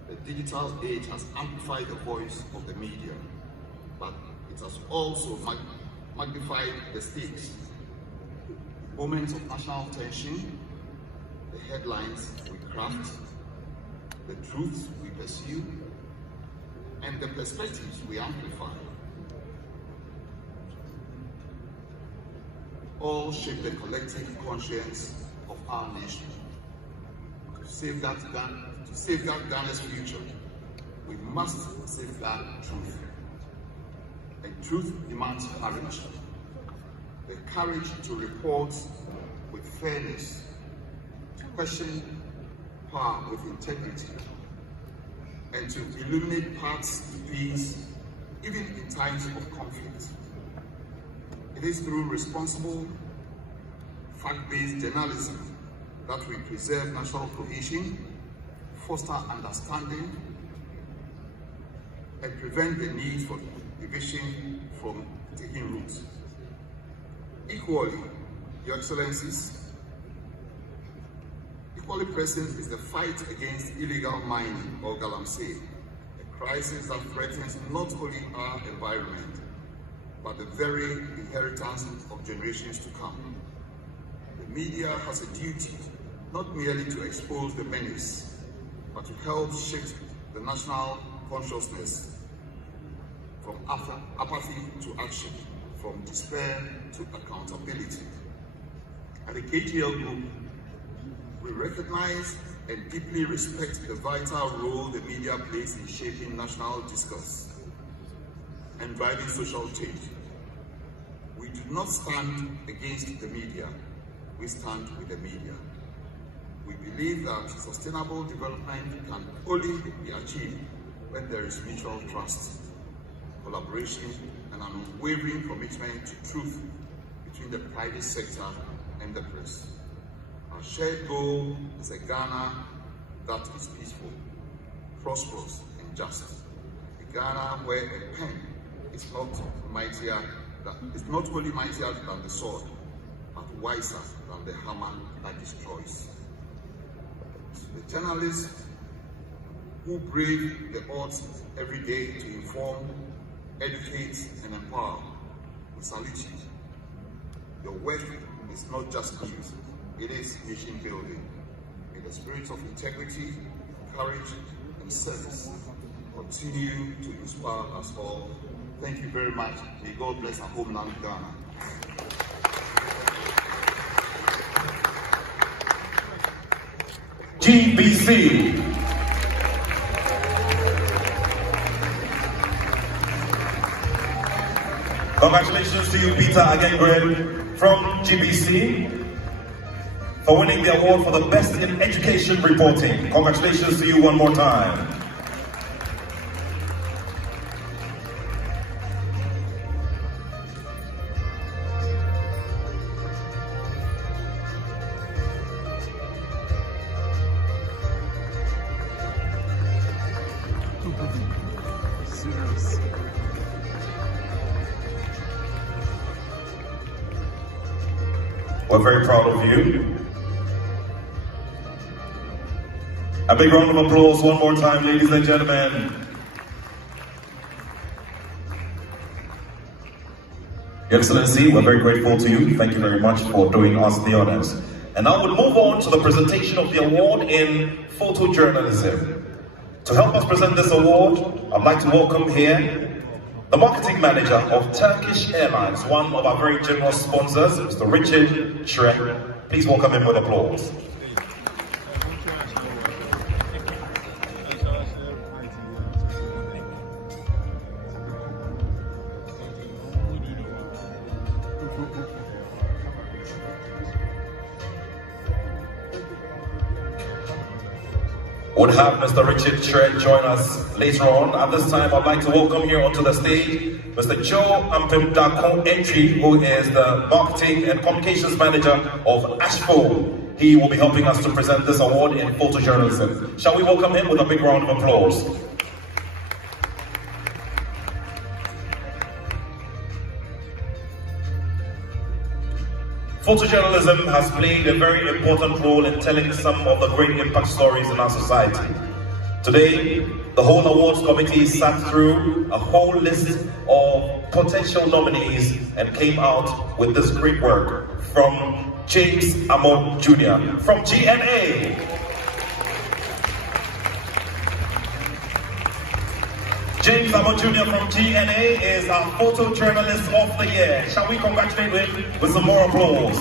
The digital age has amplified the voice of the media, but it has also magnified the stakes. Moments of national tension, the headlines we craft, the truths we pursue, and the perspectives we amplify, all shape the collective conscience of our nation. To safeguard Ghana's future, we must safeguard truth. And truth demands courage. The courage to report with fairness, to question power with integrity, and to illuminate paths to peace, even in times of conflict. It is through responsible, fact-based journalism that we preserve national cohesion, foster understanding, and prevent the need for division from taking root. Equally, Your Excellencies, equally present is the fight against illegal mining or galamsey, a crisis that threatens not only our environment, but the very inheritance of generations to come. The media has a duty not merely to expose the menace, but to help shift the national consciousness from apathy to action, from despair to accountability. At the GJA Group, we recognize and deeply respect the vital role the media plays in shaping national discourse and driving social change. We do not stand against the media, we stand with the media. We believe that sustainable development can only be achieved when there is mutual trust, collaboration, and an unwavering commitment to truth between the private sector and the press. Our shared goal is a Ghana that is peaceful, prosperous, and just. A Ghana where a pen is not only mightier than the sword, but wiser than the hammer that destroys. The journalists who brave the odds every day to inform, educate, and empower, we salute you. Your work is not just news, it is nation building. In the spirit of integrity, courage, and service, continue to inspire us all. Thank you very much. May God bless our homeland, Ghana. GBC. Congratulations to you, Peter Agengren from GBC, for winning the award for the Best in Education Reporting. Congratulations to you one more time. We're very proud of you. A big round of applause one more time, ladies and gentlemen. Your Excellency, we're very grateful to you. Thank you very much for doing us the honors. And now we'll move on to the presentation of the award in photojournalism. To help us present this award, I'd like to welcome here the marketing manager of Turkish Airlines, one of our very generous sponsors, Mr. Richard Shrek. Please welcome him with applause. Would have Mr. Richard Shrek join us later on. At this time, I'd like to welcome here onto the stage Mr. Joe Ampimdako Entry, who is the Marketing and Communications Manager of Otumfuo. He will be helping us to present this award in photojournalism. Shall we welcome him with a big round of applause? Photojournalism has played a very important role in telling some of the great impact stories in our society. Today, the whole awards committee sat through a whole list of potential nominees and came out with this great work from James Amon Jr. from GNA. James Amon Jr. from GNA is our photojournalist of the year. Shall we congratulate him with some more applause?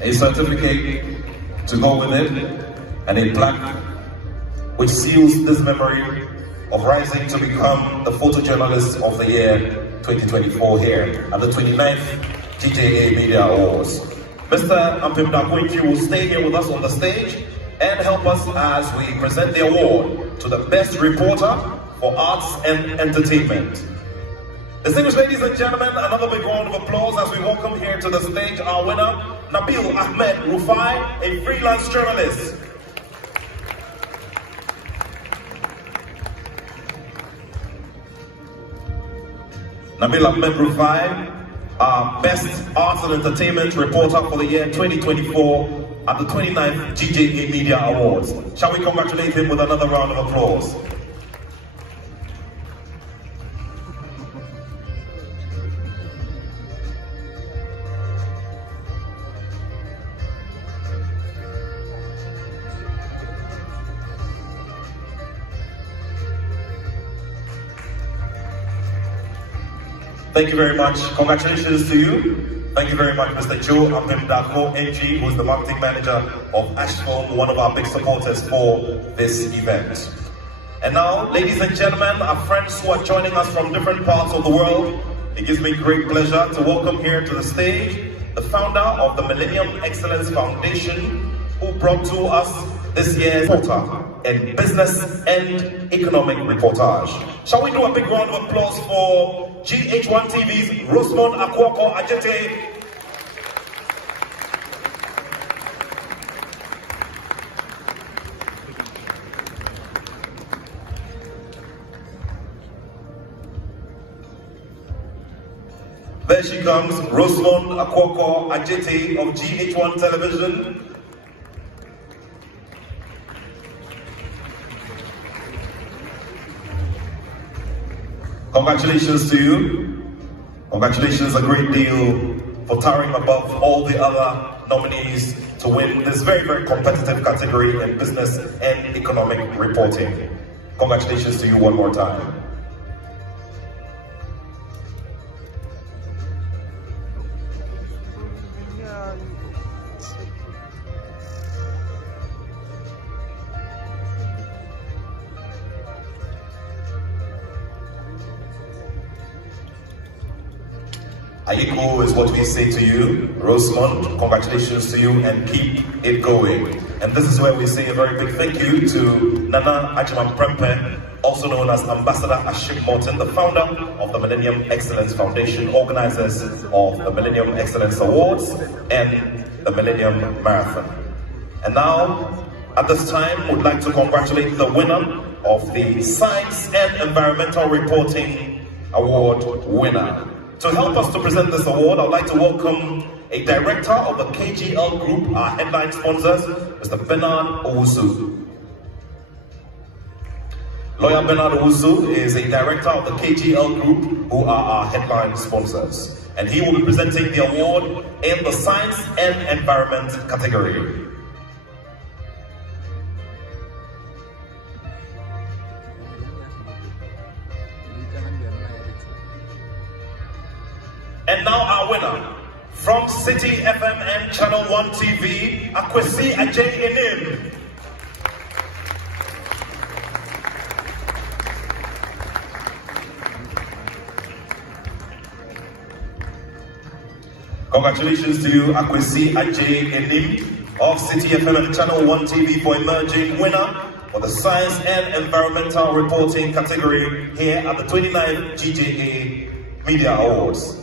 A certificate to go with it, and a plaque which seals this memory of rising to become the photojournalist of the year 2024 here at the 29th GJA Media Awards. Mr. Ampimdako will stay here with us on the stage and help us as we present the award to the best reporter for arts and entertainment. Distinguished ladies and gentlemen, another big round of applause as we welcome here to the stage our winner, Nabil Ahmed Rufai, a freelance journalist. Nabil Ahmed Rufai, our best arts and entertainment reporter for the year 2024 at the 29th GJA Media Awards. Shall we congratulate him with another round of applause? Thank you very much. Congratulations to you. Thank you very much, Mr. Joe Ampimdako NG, who is the marketing manager of Otumfuo, one of our big supporters for this event. And now, ladies and gentlemen, our friends who are joining us from different parts of the world, it gives me great pleasure to welcome here to the stage the founder of the Millennium Excellence Foundation, who brought to us this year's reporter in business and economic reportage. Shall we do a big round of applause for GH1 TV's Rosemond Akwoko Ajete. There she comes, Rosemond Akwoko Ajete of GH1 Television. Congratulations to you. Congratulations a great deal for towering above all the other nominees to win this very, very competitive category in business and economic reporting. Congratulations to you one more time. Ayiko is what we say to you. Rosemond, congratulations to you and keep it going. And this is where we say a very big thank you to Nana Ajiman Prempe, also known as Ambassador Ashik Morton, the founder of the Millennium Excellence Foundation, organizers of the Millennium Excellence Awards and the Millennium Marathon. And now, at this time, we'd like to congratulate the winner of the Science and Environmental Reporting Award winner. To help us to present this award, I'd like to welcome a director of the KGL Group, our headline sponsors, Mr. Bernard Owusu. Lawyer Bernard Owusu is a director of the KGL Group, who are our headline sponsors. And he will be presenting the award in the Science and Environment category. And now our winner, from City FM and Channel 1 TV, Akwesi Ajay Enim. Congratulations to you, Akwesi Ajay Enim of City FM and Channel 1 TV for emerging winner for the Science and Environmental Reporting category here at the 29th GJA Media Awards.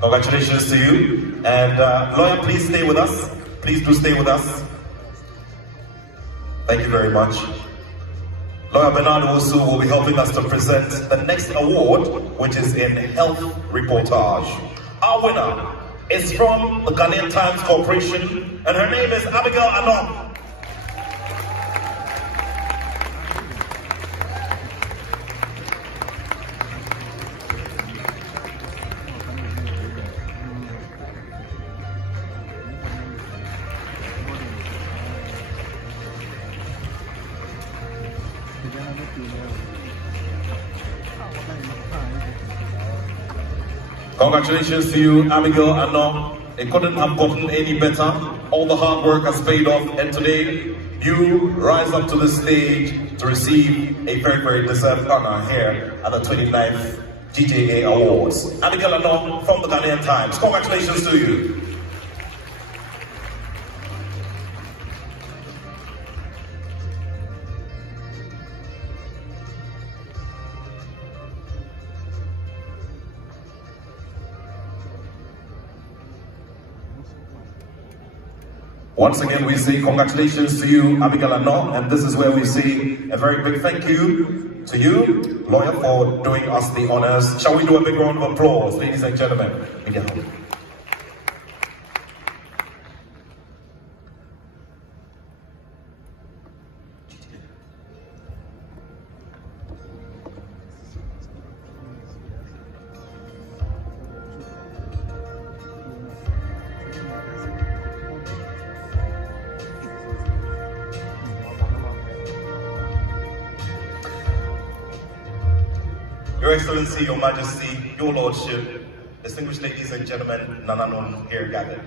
Congratulations to you. And lawyer, please stay with us. Please do stay with us. Thank you very much. Lawyer Bernard Owusu will be helping us to present the next award, which is in health reportage. Our winner is from the Ghanaian Times Corporation, and her name is Abigail Anon. Congratulations to you, Abigail Anon. It couldn't have gotten any better. All the hard work has paid off, and today you rise up to the stage to receive a very, very deserved honor here at the 29th GJA Awards. Abigail Anon from the Ghanaian Times. Congratulations to you. Once again, we say congratulations to you, Abigail Anon, and this is where we say a very big thank you to you, lawyer, for doing us the honors. Shall we do a big round of applause, ladies and gentlemen? Media. Your Excellency, Your Majesty, Your Lordship, distinguished ladies and gentlemen, Nananon here gathered.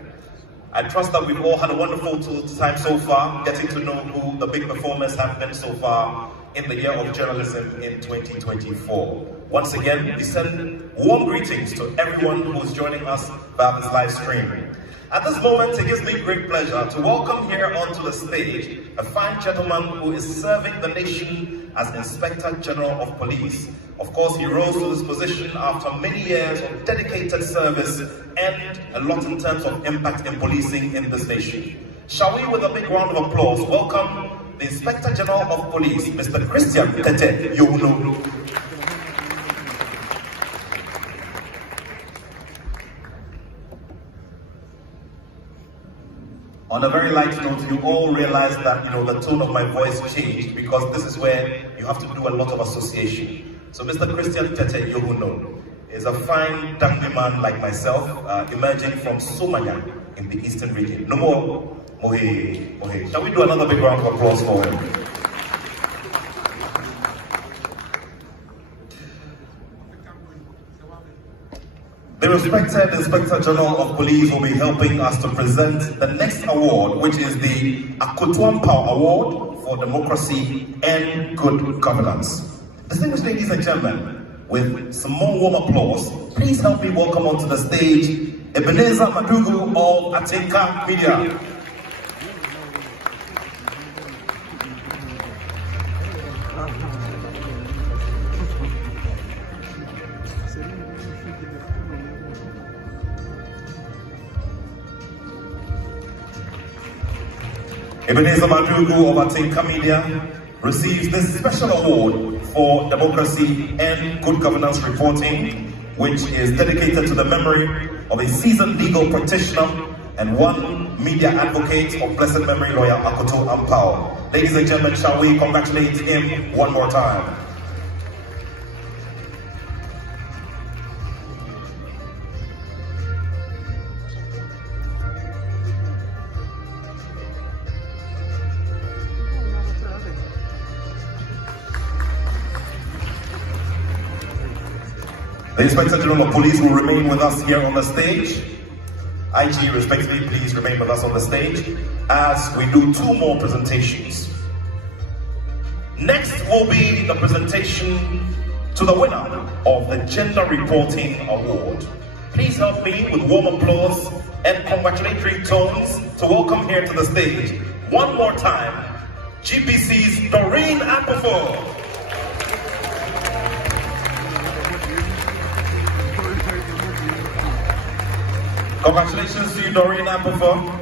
I trust that we've all had a wonderful time so far, getting to know who the big performers have been so far in the year of journalism in 2024. Once again, we send warm greetings to everyone who is joining us via this live stream. At this moment, it gives me great pleasure to welcome here onto the stage a fine gentleman who is serving the nation as Inspector General of Police. Of course, he rose to this position after many years of dedicated service and a lot in terms of impact in policing in this nation. Shall we, with a big round of applause, welcome the Inspector General of Police, Mr. Christian Tete Yohuno. On a very light note, you all realize that, the tone of my voice changed because this is where you have to do a lot of association. So Mr. Christian Tete Yohuno is a fine Dangme man like myself, emerging from Somanya in the eastern region. No more Mohe. Shall we do another big round of applause for him? The respected Inspector General of Police will be helping us to present the next award, which is the Otumfuo Award for Democracy and Good Governance. Distinguished ladies and gentlemen, with some more warm applause, please help me welcome onto the stage Ebenezer Madugu of Atinka Media. Ebenezer Madugu of Atinka Media receives this special award for democracy and good governance reporting, which is dedicated to the memory of a seasoned legal practitioner and one media advocate of blessed memory, lawyer Akoto Ampao. Ladies and gentlemen, shall we congratulate him one more time? The Inspector General of Police will remain with us here on the stage. IG, respectively, please remain with us on the stage as we do two more presentations. Next will be the presentation to the winner of the Gender Reporting Award. Please help me with warm applause and congratulatory tones to welcome here to the stage, one more time, GPC's Doreen Otumfuo. Congratulations to you, Doreen Otumfuo.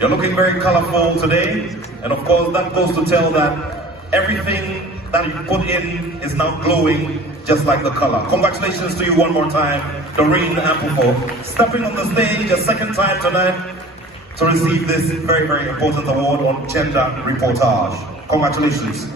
You're looking very colorful today, and of course that goes to tell that everything that you put in is now glowing just like the color. Congratulations to you one more time, Doreen Otumfuo, stepping on the stage a second time tonight to receive this very, very important award on gender reportage. Congratulations.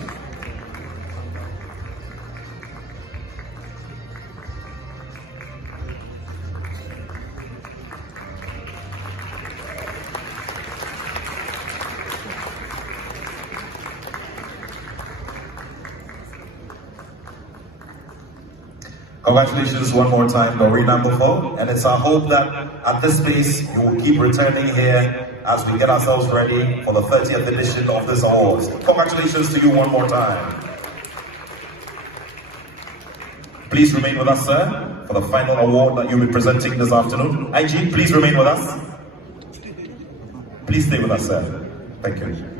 Congratulations one more time, Doreen Otumfuo, and it's our hope that at this place you will keep returning here as we get ourselves ready for the 30th edition of this award. Congratulations to you one more time. Please remain with us, sir, for the final award that you'll be presenting this afternoon. IG, please remain with us. Please stay with us, sir. Thank you.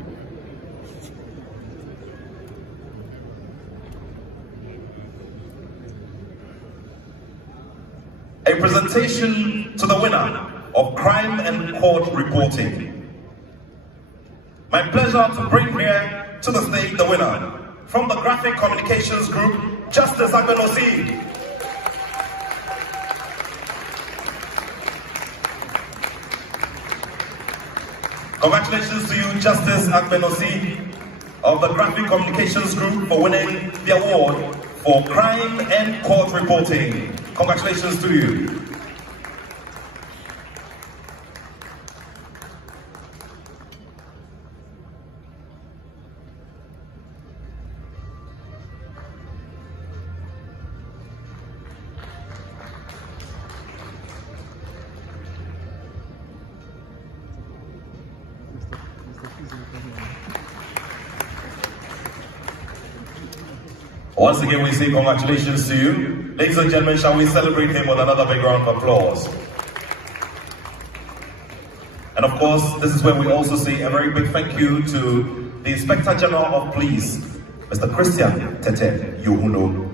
A presentation to the winner of Crime and Court Reporting. My pleasure to bring here to the stage the winner from the Graphic Communications Group, Justice Agbenosi. Congratulations to you, Justice Agbenosi of the Graphic Communications Group, for winning the award for Crime and Court Reporting. Congratulations to you. Once again, we say congratulations to you. Ladies and gentlemen, shall we celebrate him with another big round of applause? And of course, this is where we also say a very big thank you to the Inspector General of Police, Mr. Christian Tete Yohuno.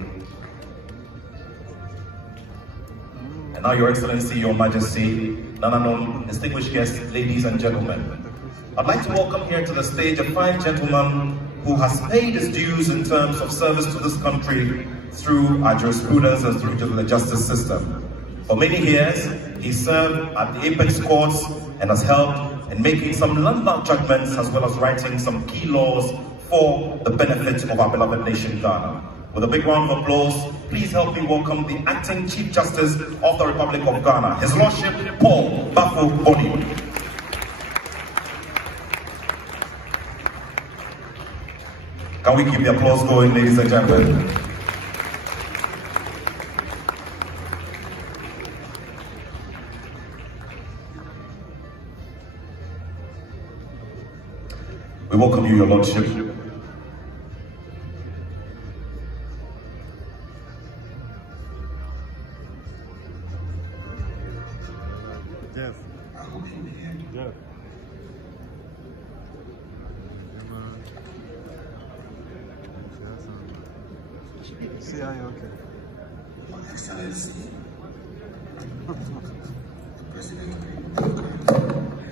And now, Your Excellency, Your Majesty, Nananom, distinguished guests, ladies and gentlemen, I'd like to welcome here to the stage a fine gentleman who has paid his dues in terms of service to this country through our jurisprudence and through the justice system. For many years, he served at the apex courts and has helped in making some landmark judgments as well as writing some key laws for the benefit of our beloved nation, Ghana. With a big round of applause, please help me welcome the Acting Chief Justice of the Republic of Ghana, His Lordship Paul Bafo Boni. Can we keep the applause going, ladies and gentlemen? We welcome you, Your Lordship. Jeff. I hope you'll be here. Jeff. See, are you okay? Your Excellency, the President of the Republic,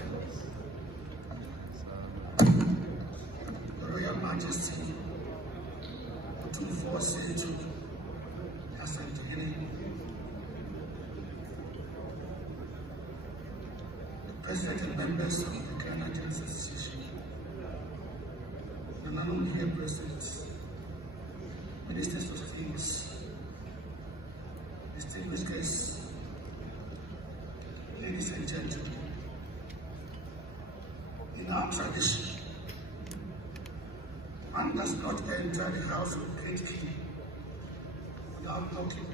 the Manhyia presidents, ministers of things, distinguished guests, ladies and gentlemen, in our tradition, one does not enter the house of a great king without knocking.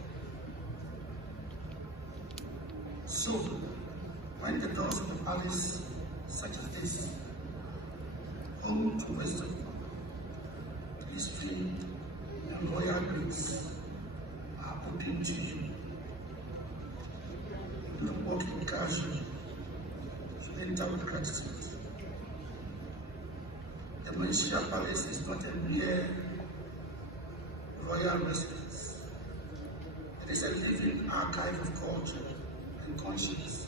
So, when the doors of the palace, such as this, home to wisdom, history, and royal grace, are open to you, you will walk in casually, to enter with gratitude. The Manhyia Palace is not a mere royal residence. It is a living archive of culture and conscience,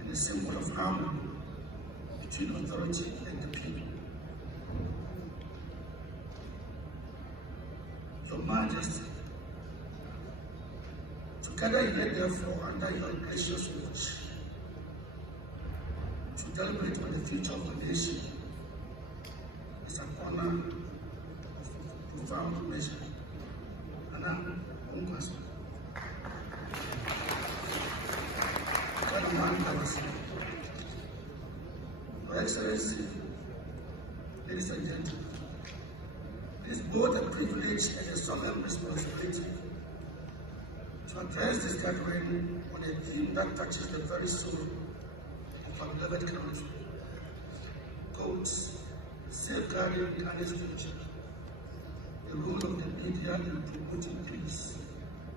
and a symbol of harmony between authority and the people. Your Majesty, together here therefore under your gracious watch, to deliberate on the future of the nation, is an honor of profound measure. And I'm almost Your Excellency, ladies and gentlemen, it is both a privilege and a solemn responsibility to address this gathering on a theme that touches the very soul of our beloved country. Goats, safeguarding Ghana's future, the role of the media in promoting peace,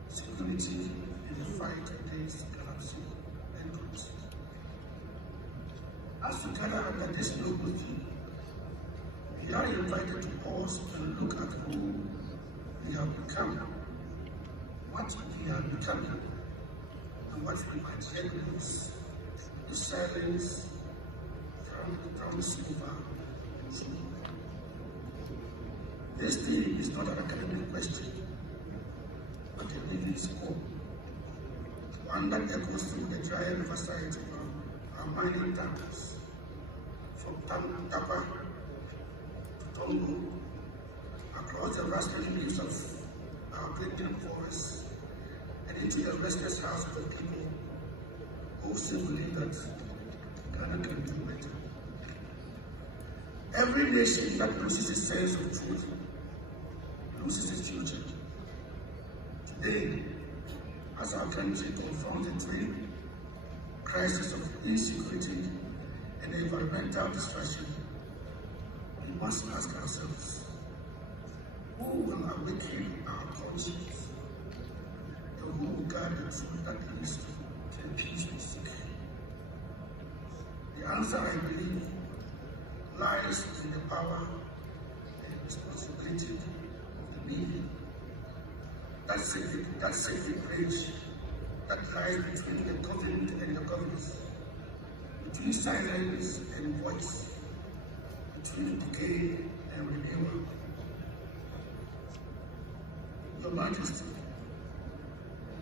security, and the fight against corruption. As we gather under this noble theme, we are invited to pause and look at who we have become, what we are becoming, and what we might yet lose. The silence from silver. This theme is not an academic question, but a living score, one that echoes through the dry riverside of our mining towns, from Tapa to Tongo, across the rustling leaves of our Indian forests, and into the restless house of the people who still believe that Ghana can do better. Every nation that loses its sense of truth loses its future. Today, as our country confronts the twin crisis of insecurity and environmental destruction, we must ask ourselves, who will awaken our conscience, and who will guard the truth that leads to the peace we seek? The answer, I believe, lies in the power and responsibility of the media. That sacred bridge that lies between the government and the governors, between silence and voice, between decay and renewal. Your Majesty,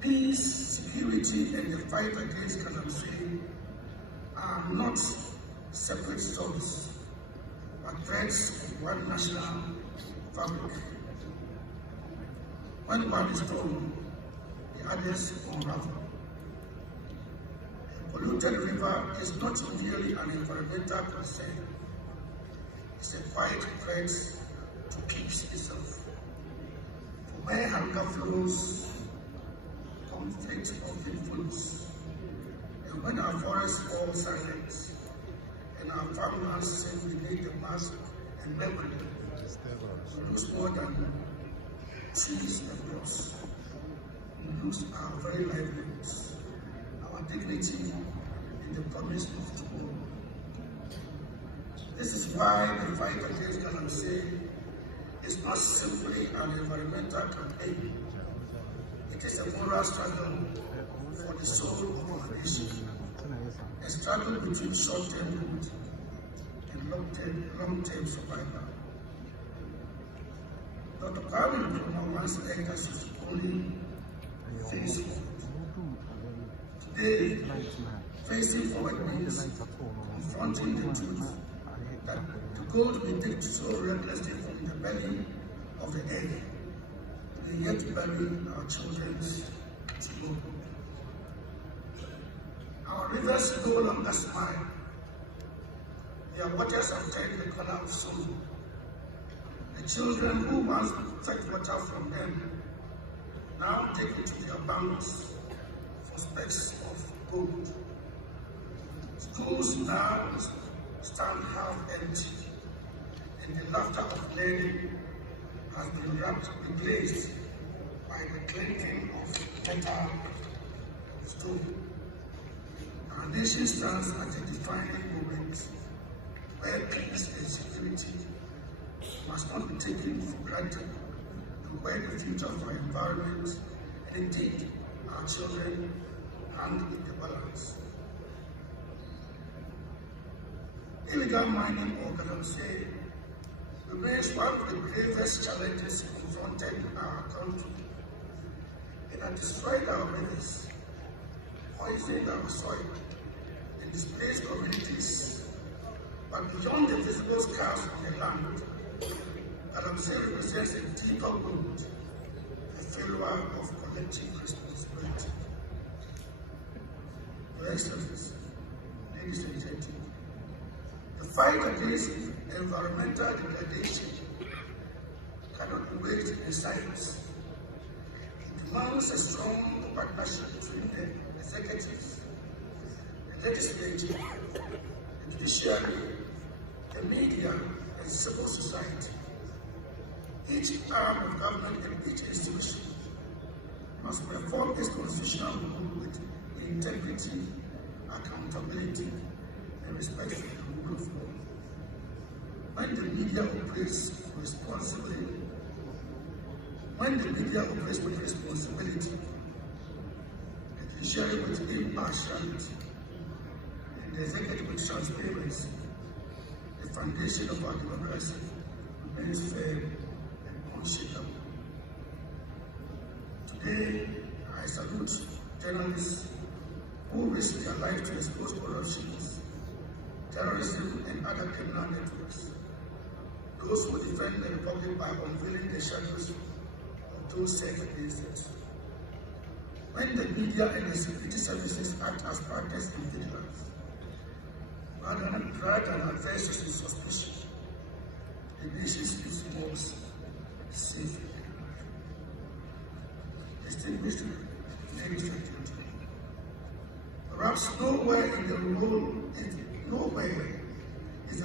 peace, security, and the fight against corruption are not separate stories, but threads of one national fabric. When one is torn, the others unravel. A polluted river is not merely an environmental concern, it's a quiet threat to peace itself. For where hunger flows, conflict often follows. And when our forests fall silent, and our farmlands sink beneath the mass and memory, we lose more than trees and rocks. We lose our very livelihoods, our dignity, and the promise of tomorrow. This is why the fight against corruption is not simply an environmental campaign. It is a moral struggle for the soul of our nation. A struggle between short-term good and long-term survival. Dr. Kwame Nkrumah once begged us to only face forward. Today, facing forward means confronting the truth that the gold we digged so recklessly from the belly of the egg will yet bury our children's tomorrow. Our rivers no longer smile. Their waters have turned the color of sorrow. The children who once fetched water from them now take it to their banks for specks of gold. Schools now stand half empty, and the laughter of learning has been replaced by the clinking of metal stone. Our nation stands at a defining moment where peace and security must not be taken for granted, and where the future of our environment and indeed our children hang in the balance. Illegal mining, or Galamsey, remains one of the gravest challenges confronted in our country. It has destroyed our rivers, poisoned our soil, and displaced communities. But beyond the visible scars of the land, Galamsey represents a deeper wound, a failure of collective responsibility. Your Excellencies, ladies and gentlemen, the fight against environmental degradation cannot be waged in silence. It demands a strong partnership between the executive, the legislature, the judiciary, the media, and civil society. Each arm of government and each institution must perform its constitutional role with integrity, accountability, and respect for the rule of law. When the media operates responsibly, the judiciary with impartiality, and the executive with transparency, the foundation of our democracy remains fair and unshakable. Today, I salute journalists who risk their life to expose corruption, terrorism, and other criminal networks. Those who defend the Republic by unveiling the shadows of those set against it. When the media and the security services act as partners in vigilance, rather than adversaries in suspicion, the nation speaks most safely. Distinguished ladies and gentlemen, perhaps nowhere is the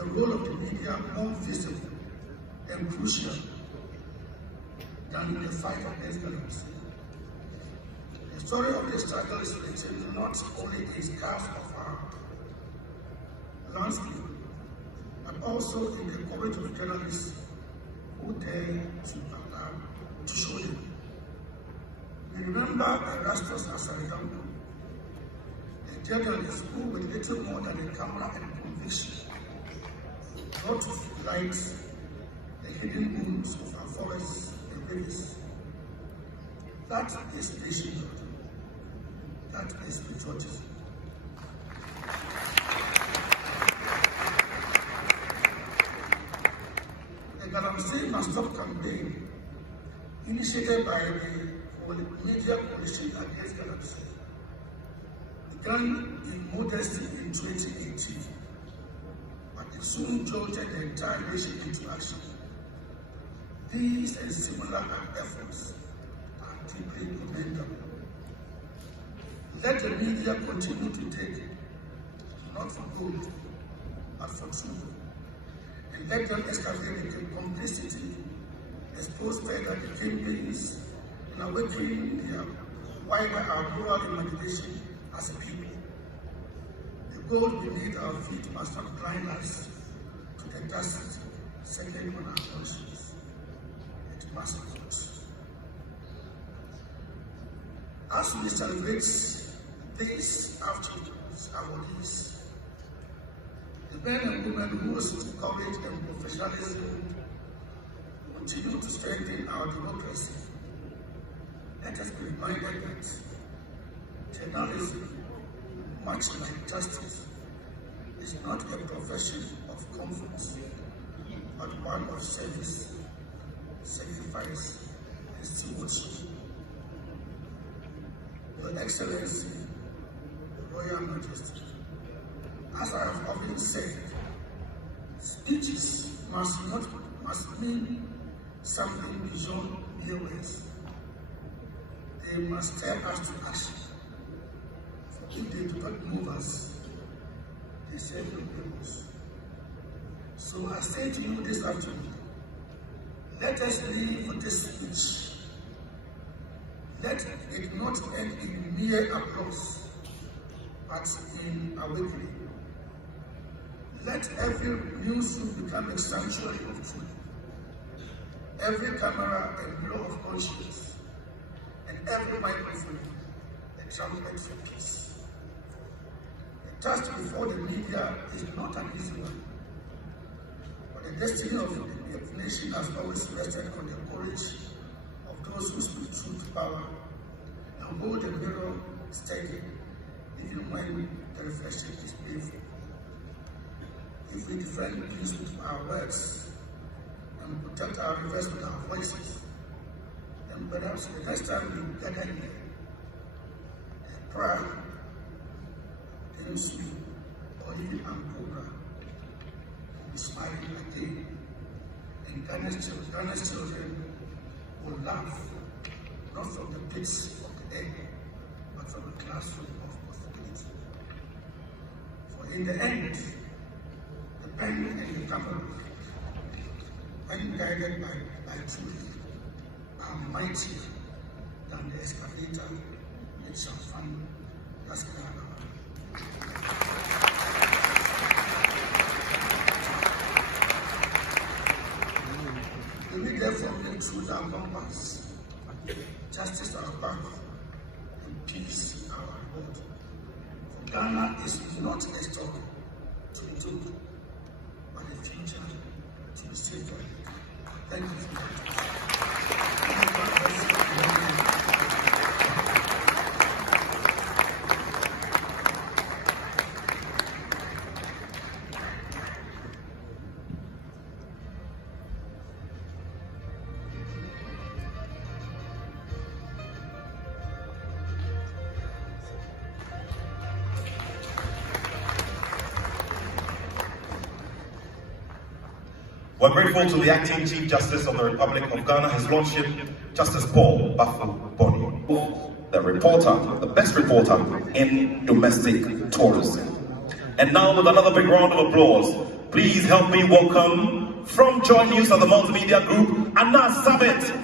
role of the media more visible and crucial than in the fight against Galamsey. The story of the struggle is written not only in scars of our landscape, but also in the courage of journalists who dare to show them. We remember Erastus Asante, a journalist who, with little more than a camera and conviction, brought to light the hidden wounds of our forests and rivers. That is nationhood. That is patriotism. The Galamsey Must Stop campaign, initiated by the media coalition against Galamsey, began in modesty in 2018, but it soon jolted the entire nation into action. These and similar efforts are deeply commendable. Let the media continue to take, not for gold, but for truth. And let them escalate into complicity, expose further the kingpins, and awaken their wider our moral imagination as a people. The gold beneath our feet must not blind us to the dust settling on our conscience. It must not. As we celebrate these afternoons, awardees, the men and women whose courage and professionalism continue to strengthen our democracy, let us be reminded that journalism, much like justice, is not a profession of comfort, but one of service, sacrifice, and stewardship. Your Excellency, Royal Majesty, as I have often said, speeches must mean something beyond mere words. They must tell us to action. For if they do not move us, they serve no purpose. So I say to you this afternoon, let us leave with this speech. Let it not end in mere applause, but in awakening. Let every newsroom become a sanctuary of truth. Every camera a blow of conscience, and every microphone a trumpet for peace. The task before the media is not an easy one, but the destiny of the nation has always rested on the courage of those who speak truth to power and hold the mirror steady, even when the reflection is painful. If we defend peace with our words and protect our rivers with our voices, then perhaps the next time we gather here, Prague, Tensu, or even Ankara will be smiling again, and Ghana's children will laugh, not from the pits of the egg, but from the classroom of possibility. For in the end, the pen and the camera, when guided by truth, are mightier than the excavator which shall find the Ghana. We therefore make truth our compass, justice our path, and peace our reward. For Ghana is not a story to be told, but a future to be savored. Thank you for that. We're grateful to the Acting Chief Justice of the Republic of Ghana, His Lordship, Justice Paul Bafo Boni, the reporter, the best reporter in domestic tourism. And now with another big round of applause, please help me welcome from Joy News of the Multimedia Group, Asante.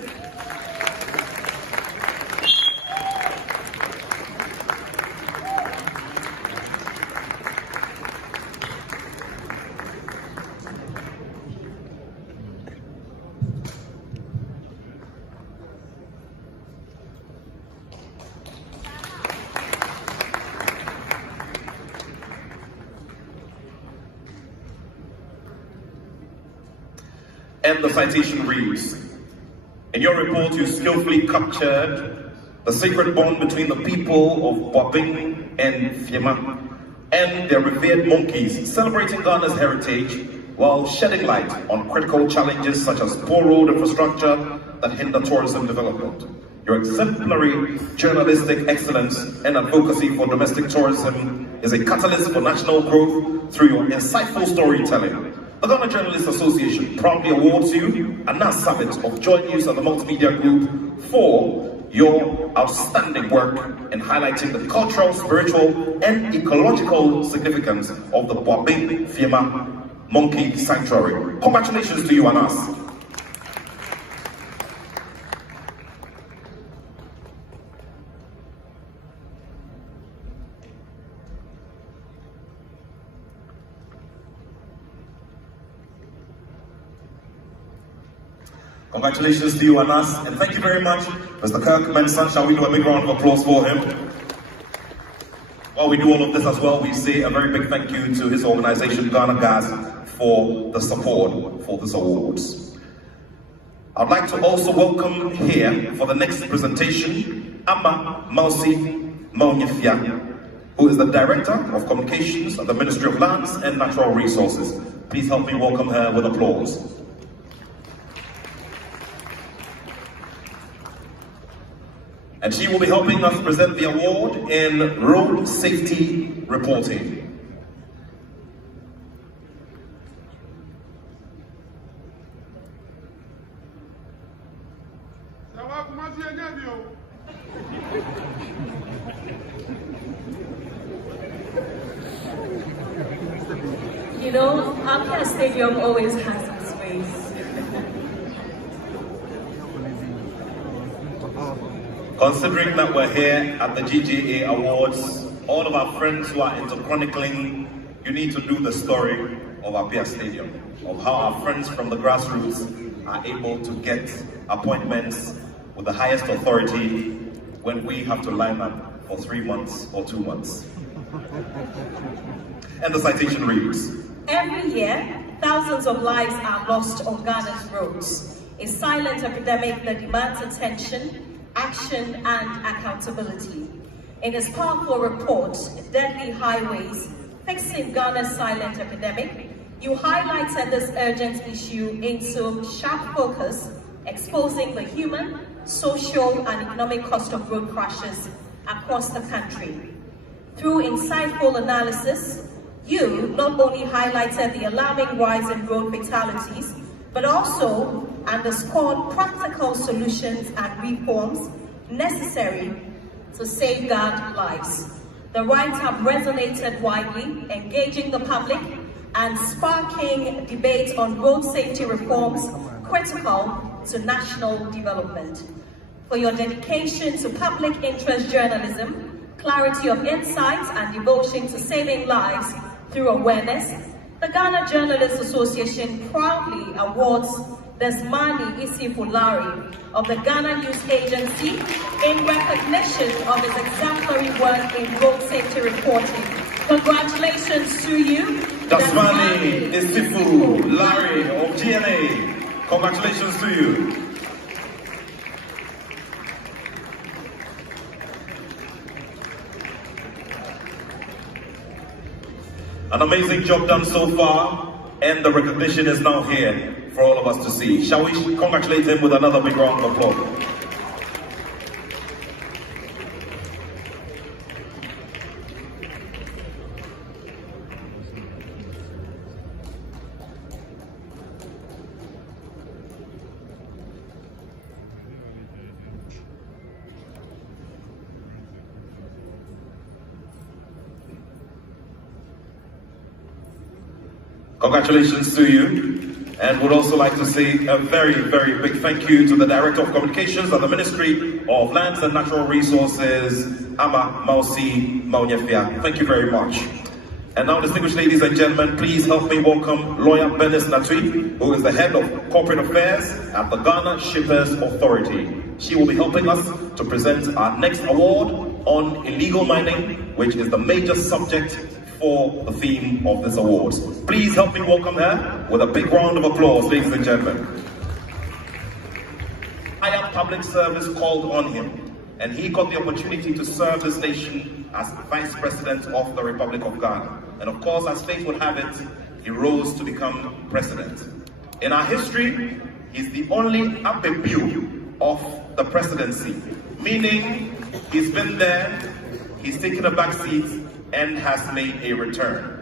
And the citation reads, in your report you skillfully captured the sacred bond between the people of Boabing and Fiema and their revered monkeys, celebrating Ghana's heritage while shedding light on critical challenges such as poor road infrastructure that hinder tourism development. Your exemplary journalistic excellence and advocacy for domestic tourism is a catalyst for national growth through your insightful storytelling. The Ghana Journalists Association proudly awards you a NAS Summit of Joy News and the Multimedia Group for your outstanding work in highlighting the cultural, spiritual, and ecological significance of the Boabing Fiema Monkey Sanctuary. Congratulations to you and us. Congratulations to you and us, and thank you very much, Mr. Kirk Mensah. Shall we do a big round of applause for him? While we do all of this as well, we say a very big thank you to his organization, Ghana Gas, for the support for this awards. I'd like to also welcome here for the next presentation, Amma Mausi Manhyia, who is the Director of Communications at the Ministry of Lands and Natural Resources. Please help me welcome her with applause. And she will be helping us present the award in road safety reporting. You know, Ampa Stadium always has its ways. Considering that we're here at the GJA Awards, all of our friends who are into chronicling, you need to do the story of Ampa Stadium, of how our friends from the grassroots are able to get appointments with the highest authority when we have to line up for 3 months or 2 months. And the citation reads, every year, thousands of lives are lost on Ghana's roads. A silent epidemic that demands attention, action, and accountability. In his powerful report, Deadly Highways, Fixing Ghana's Silent Epidemic, you highlighted this urgent issue into sharp focus, exposing the human, social, and economic cost of road crashes across the country. Through insightful analysis, you not only highlighted the alarming rise in road fatalities, but also underscored practical solutions and reforms necessary to safeguard lives. The write-up resonated widely, engaging the public and sparking debate on road safety reforms critical to national development. For your dedication to public interest journalism, clarity of insights, and devotion to saving lives through awareness, the Ghana Journalists Association proudly awards Desmani Isifulari of the Ghana News Agency in recognition of his exemplary work in road safety reporting. Congratulations to you, Desmani Isifulari of GNA. Congratulations to you. An amazing job done so far, and the recognition is now here for all of us to see. Shall we congratulate him with another big round of applause? Congratulations to you, and would also like to say a very, very big thank you to the Director of Communications at the Ministry of Lands and Natural Resources, Ama Mausi Manhyia. Thank you very much. And now, distinguished ladies and gentlemen, please help me welcome Lawyer Bernice Natui, who is the Head of Corporate Affairs at the Ghana Shippers Authority. She will be helping us to present our next award on illegal mining, which is the major subject for the theme of this award. Please help me welcome her with a big round of applause, ladies and gentlemen. Higher public service called on him, and he got the opportunity to serve this nation as Vice President of the Republic of Ghana. And of course, as fate would have it, he rose to become President. In our history, he's the only Abebu of the presidency, meaning he's been there, he's taken a back seat, and has made a return.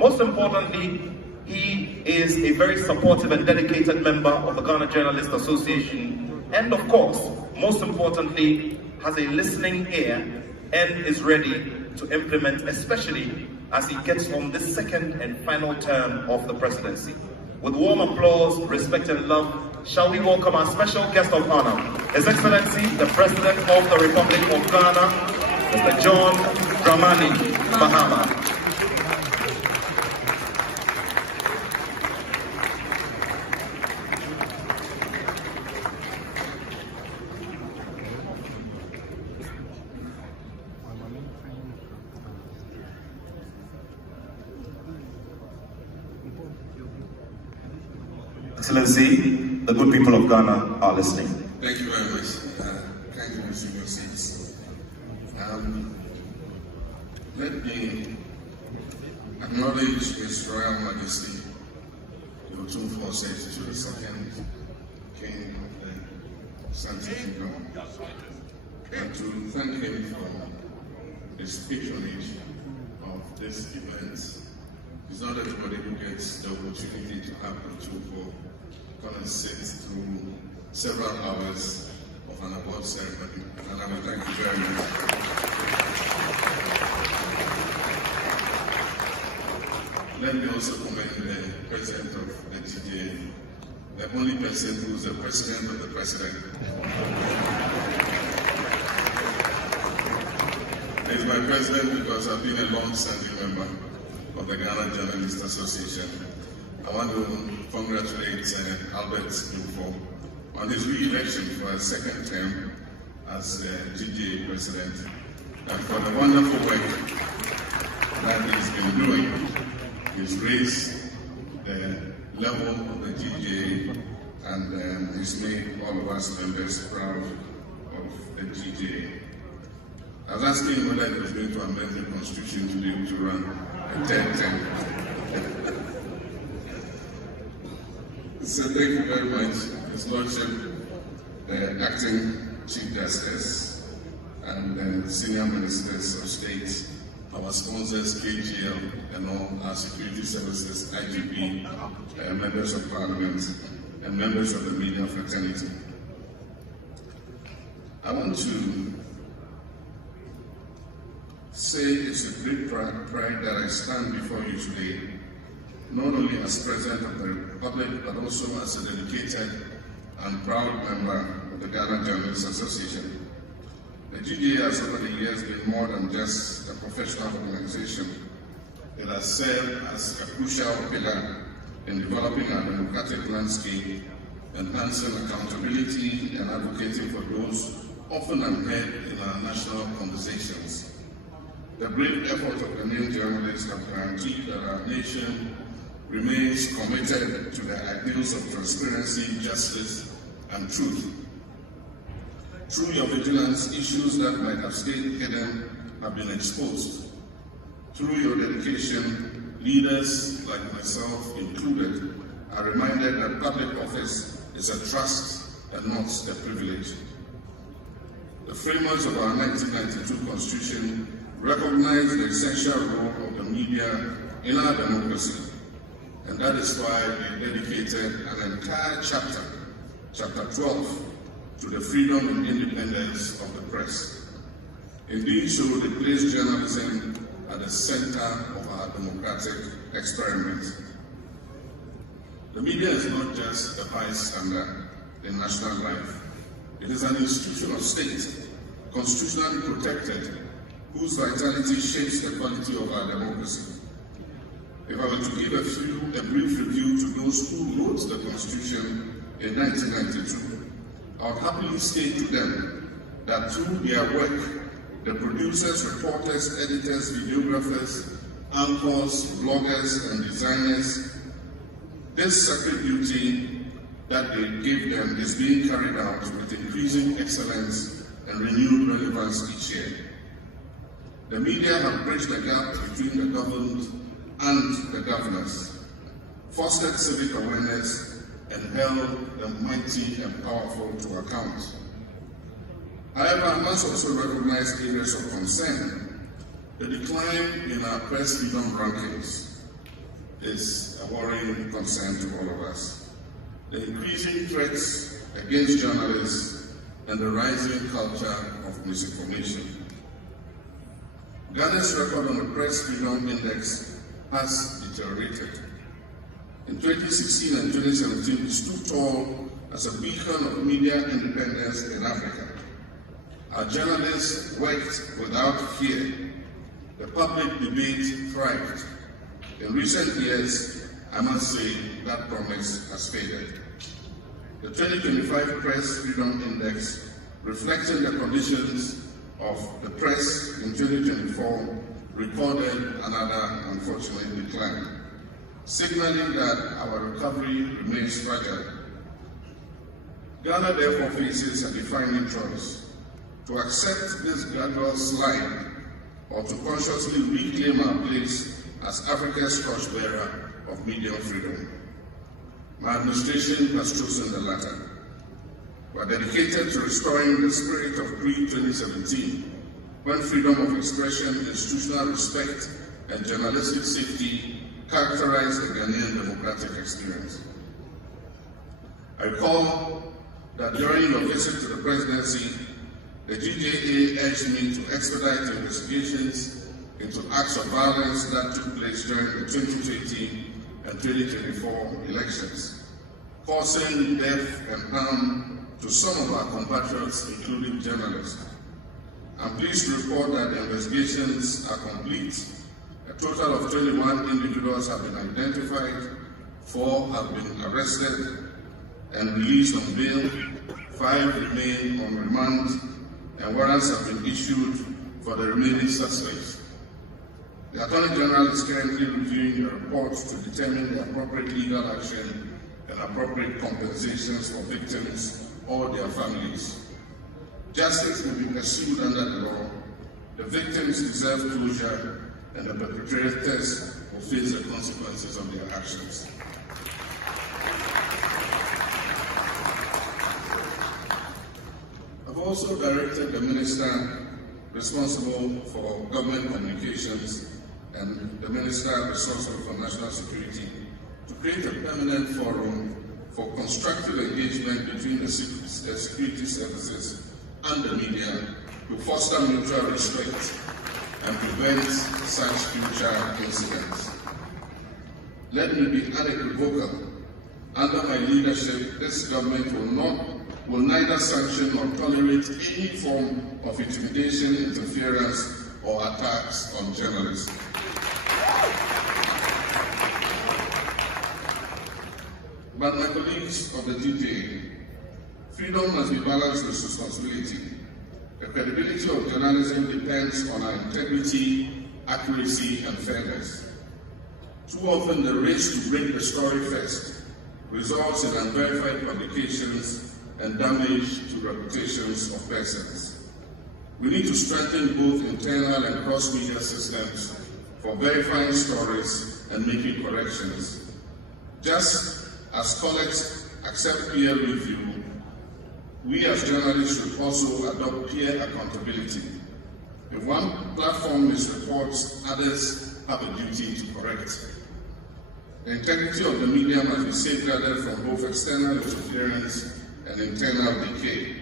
Most importantly, he is a very supportive and dedicated member of the Ghana Journalists Association, and of course, most importantly, has a listening ear and is ready to implement, especially as he gets on this second and final term of the presidency. With warm applause, respect and love, shall we welcome our special guest of honor, His Excellency, the President of the Republic of Ghana, Mr. John Dramani Mahama. Excellency, the good people of Ghana are listening. Thank you very much. Kindly resume your seats. Let me acknowledge His Royal Majesty, the Otumfuo to the second King of the Asante Kingdom, and to thank him for his patronage of this event. It's not everybody who gets the opportunity to have Otumfuo come and sit through several hours of an award ceremony, and I will thank you very much. Let me also commend the President of the GJA, the only person who is the President of the President. He's my President because I've been a long-standing member of the Ghana Journalists Association. I want to congratulate Albert Otumfuo on his re-election for a second term as the GJA President, and for the wonderful work that he's been doing. He's raised the level of the GJA, and he's made all of us members proud of the GJA. I was asking whether he was going to amend the Constitution to be able to run a third term. So thank you very much, His Lordship, the Acting Chief Justice, and the Senior Ministers of State, our sponsors, KGL, and all our security services, IGP, members of Parliament, and members of the media fraternity. I want to say it's a great pride that I stand before you today, not only as President of the Republic, but also as a dedicated and proud member of the Ghana Journalists Association. The GJA has over the years been more than just a professional organization. It has served as a crucial pillar in developing our democratic landscape, enhancing accountability, and advocating for those often unheard in our national conversations. The brave effort of Ghanaian journalists have guaranteed that our nation remains committed to the ideals of transparency, justice, and truth. Through your vigilance, issues that might have stayed hidden have been exposed. Through your dedication, leaders like myself included are reminded that public office is a trust and not a privilege. The framers of our 1992 Constitution recognized the essential role of the media in our democracy, and that is why we dedicated an entire chapter, Chapter 12, to the freedom and independence of the press. In doing so, they placed journalism at the center of our democratic experiment. The media is not just a bystander in national life. It is an institution of state, constitutionally protected, whose vitality shapes the quality of our democracy. If I were to give a brief review to those who wrote the Constitution in 1992, I would happily state to them that through their work, the producers, reporters, editors, videographers, anchors, bloggers, and designers, this sacred duty that they give them is being carried out with increasing excellence and renewed relevance each year. The media have bridged the gap between the governed and the governors, fostered civic awareness, and held the mighty and powerful to account. However, I must also recognize areas of concern. The decline in our press freedom rankings is a worrying concern to all of us. The increasing threats against journalists and the rising culture of misinformation. Ghana's record on the Press Freedom Index has deteriorated. In 2016 and 2017, we stood tall as a beacon of media independence in Africa. Our journalists worked without fear. The public debate thrived. In recent years, I must say that promise has faded. The 2025 Press Freedom Index, reflecting the conditions of the press in 2024, recorded another unfortunate decline, signaling that our recovery remains fragile. Ghana therefore faces a defining choice: to accept this gradual slide or to consciously reclaim our place as Africa's torchbearer of media freedom. My administration has chosen the latter. We are dedicated to restoring the spirit of pre-2017, when freedom of expression, institutional respect, and journalistic safety characterized the Ghanaian democratic experience. I recall that during your visit to the presidency, the GJA urged me to expedite investigations into acts of violence that took place during the 2020 and 2024 elections, causing death and harm to some of our compatriots, including journalists. I'm pleased to report that the investigations are complete. A total of 21 individuals have been identified, 4 have been arrested and released on bail, 5 remain on remand, and warrants have been issued for the remaining suspects. The Attorney General is currently reviewing the report to determine the appropriate legal action and appropriate compensations for victims or their families. Justice will be pursued under the law. The victims deserve closure, and the perpetrators will face the consequences of their actions. I've also directed the Minister responsible for government communications and the Minister responsible for national security to create a permanent forum for constructive engagement between the security services and the media to foster mutual respect and prevent such future incidents. Let me be unequivocal. Under my leadership, this government will neither sanction nor tolerate any form of intimidation, interference, or attacks on journalists. But my colleagues of the GJA, freedom must be balanced with responsibility. The credibility of journalism depends on our integrity, accuracy, and fairness. Too often, the race to break the story first results in unverified publications and damage to reputations of persons. We need to strengthen both internal and cross-media systems for verifying stories and making corrections. Just as colleagues accept peer review, we as journalists should also adopt peer accountability. If one platform misreports, others have a duty to correct. The integrity of the media must be safeguarded from both external interference and internal decay.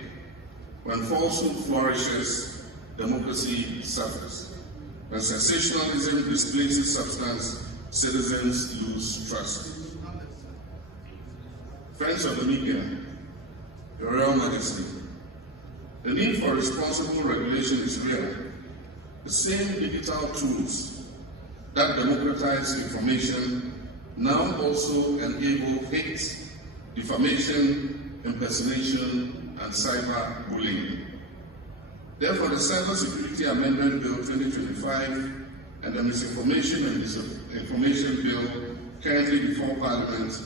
When falsehood flourishes, democracy suffers. When sensationalism displaces substance, citizens lose trust. Friends of the media, Your Royal Majesty, the need for responsible regulation is real. The same digital tools that democratize information now also enable hate, defamation, impersonation, and cyberbullying. Therefore, the Cybersecurity Amendment Bill 2025 and the Misinformation and Disinformation Bill currently before Parliament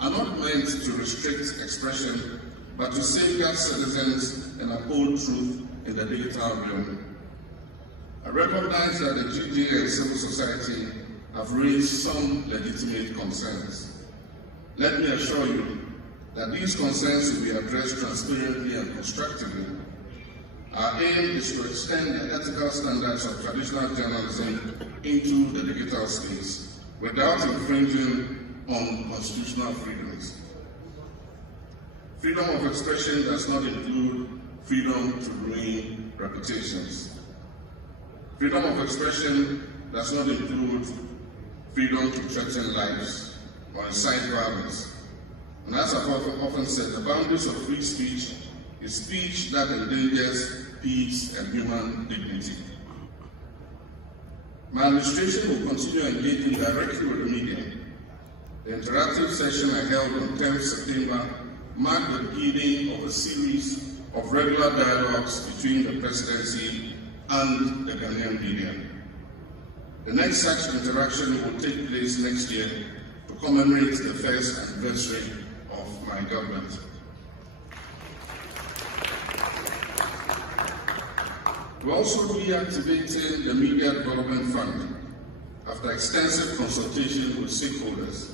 are not meant to restrict expression, but to safeguard citizens and uphold truth in the digital realm. I recognize that the GJA and civil society have raised some legitimate concerns. Let me assure you that these concerns will be addressed transparently and constructively. Our aim is to extend the ethical standards of traditional journalism into the digital space without infringing on constitutional freedoms. Freedom of expression does not include freedom to ruin reputations. Freedom of expression does not include freedom to threaten lives or incite violence. And as I've often said, the boundaries of free speech is speech that endangers peace and human dignity. My administration will continue engaging directly with the media. The interactive session I held on 10th September marked the beginning of a series of regular dialogues between the presidency and the Ghanaian media. The next such interaction will take place next year to commemorate the first anniversary of my government. We're also reactivating the Media Development Fund after extensive consultation with stakeholders.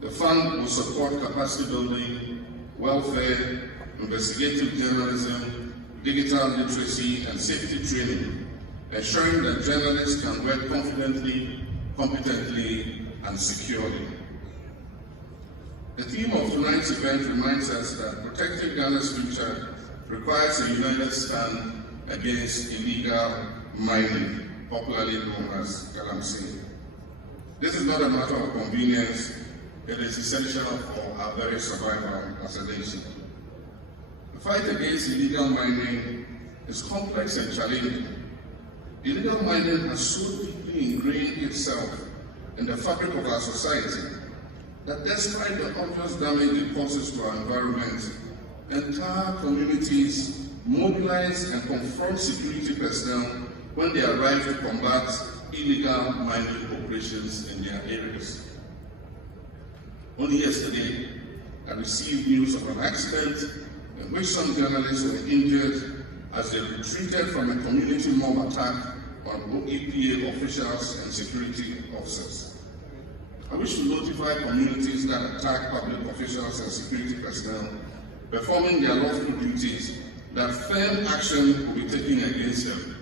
The fund will support capacity building, welfare, investigative journalism, digital literacy, and safety training, ensuring that journalists can work confidently, competently, and securely. The theme of tonight's event reminds us that protecting Ghana's future requires a united stand against illegal mining, popularly known as galamsey. This is not a matter of convenience, it is essential for our very survival as a nation. The fight against illegal mining is complex and challenging. Illegal mining has so deeply ingrained itself in the fabric of our society that despite the obvious damage it causes to our environment, entire communities mobilize and confront security personnel when they arrive to combat illegal mining operations in their areas. Only yesterday, I received news of an accident in which some journalists were injured as they retreated from a community mob attack on EPA officials and security officers. I wish to notify communities that attack public officials and security personnel performing their lawful duties that firm action will be taken against them.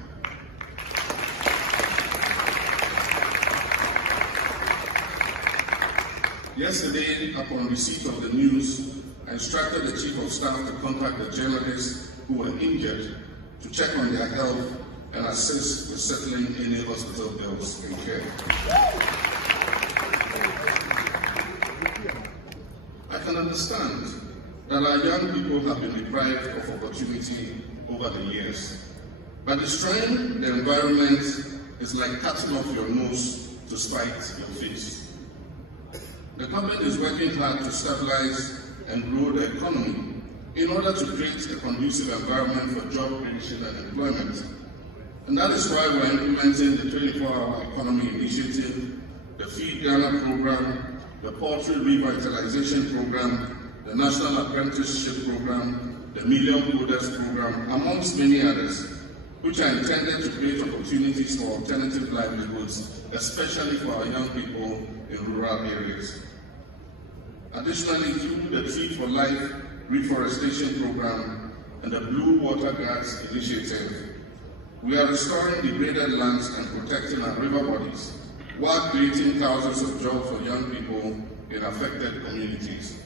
Yesterday, upon receipt of the news, I instructed the Chief of Staff to contact the journalists who were injured to check on their health and assist with settling any hospital bills incurred. I can understand that our young people have been deprived of opportunity over the years, but destroying the environment is like cutting off your nose to spite your face. The government is working hard to stabilize and grow the economy in order to create a conducive environment for job creation and employment. And that is why we are implementing the 24-hour economy initiative, the Feed Ghana program, the Poultry Revitalization program, the National Apprenticeship program, the Million Coders program, amongst many others, which are intended to create opportunities for alternative livelihoods, especially for our young people in rural areas. Additionally, through the Tree for Life Reforestation Program and the Blue Water Guards Initiative, we are restoring degraded lands and protecting our river bodies, while creating thousands of jobs for young people in affected communities.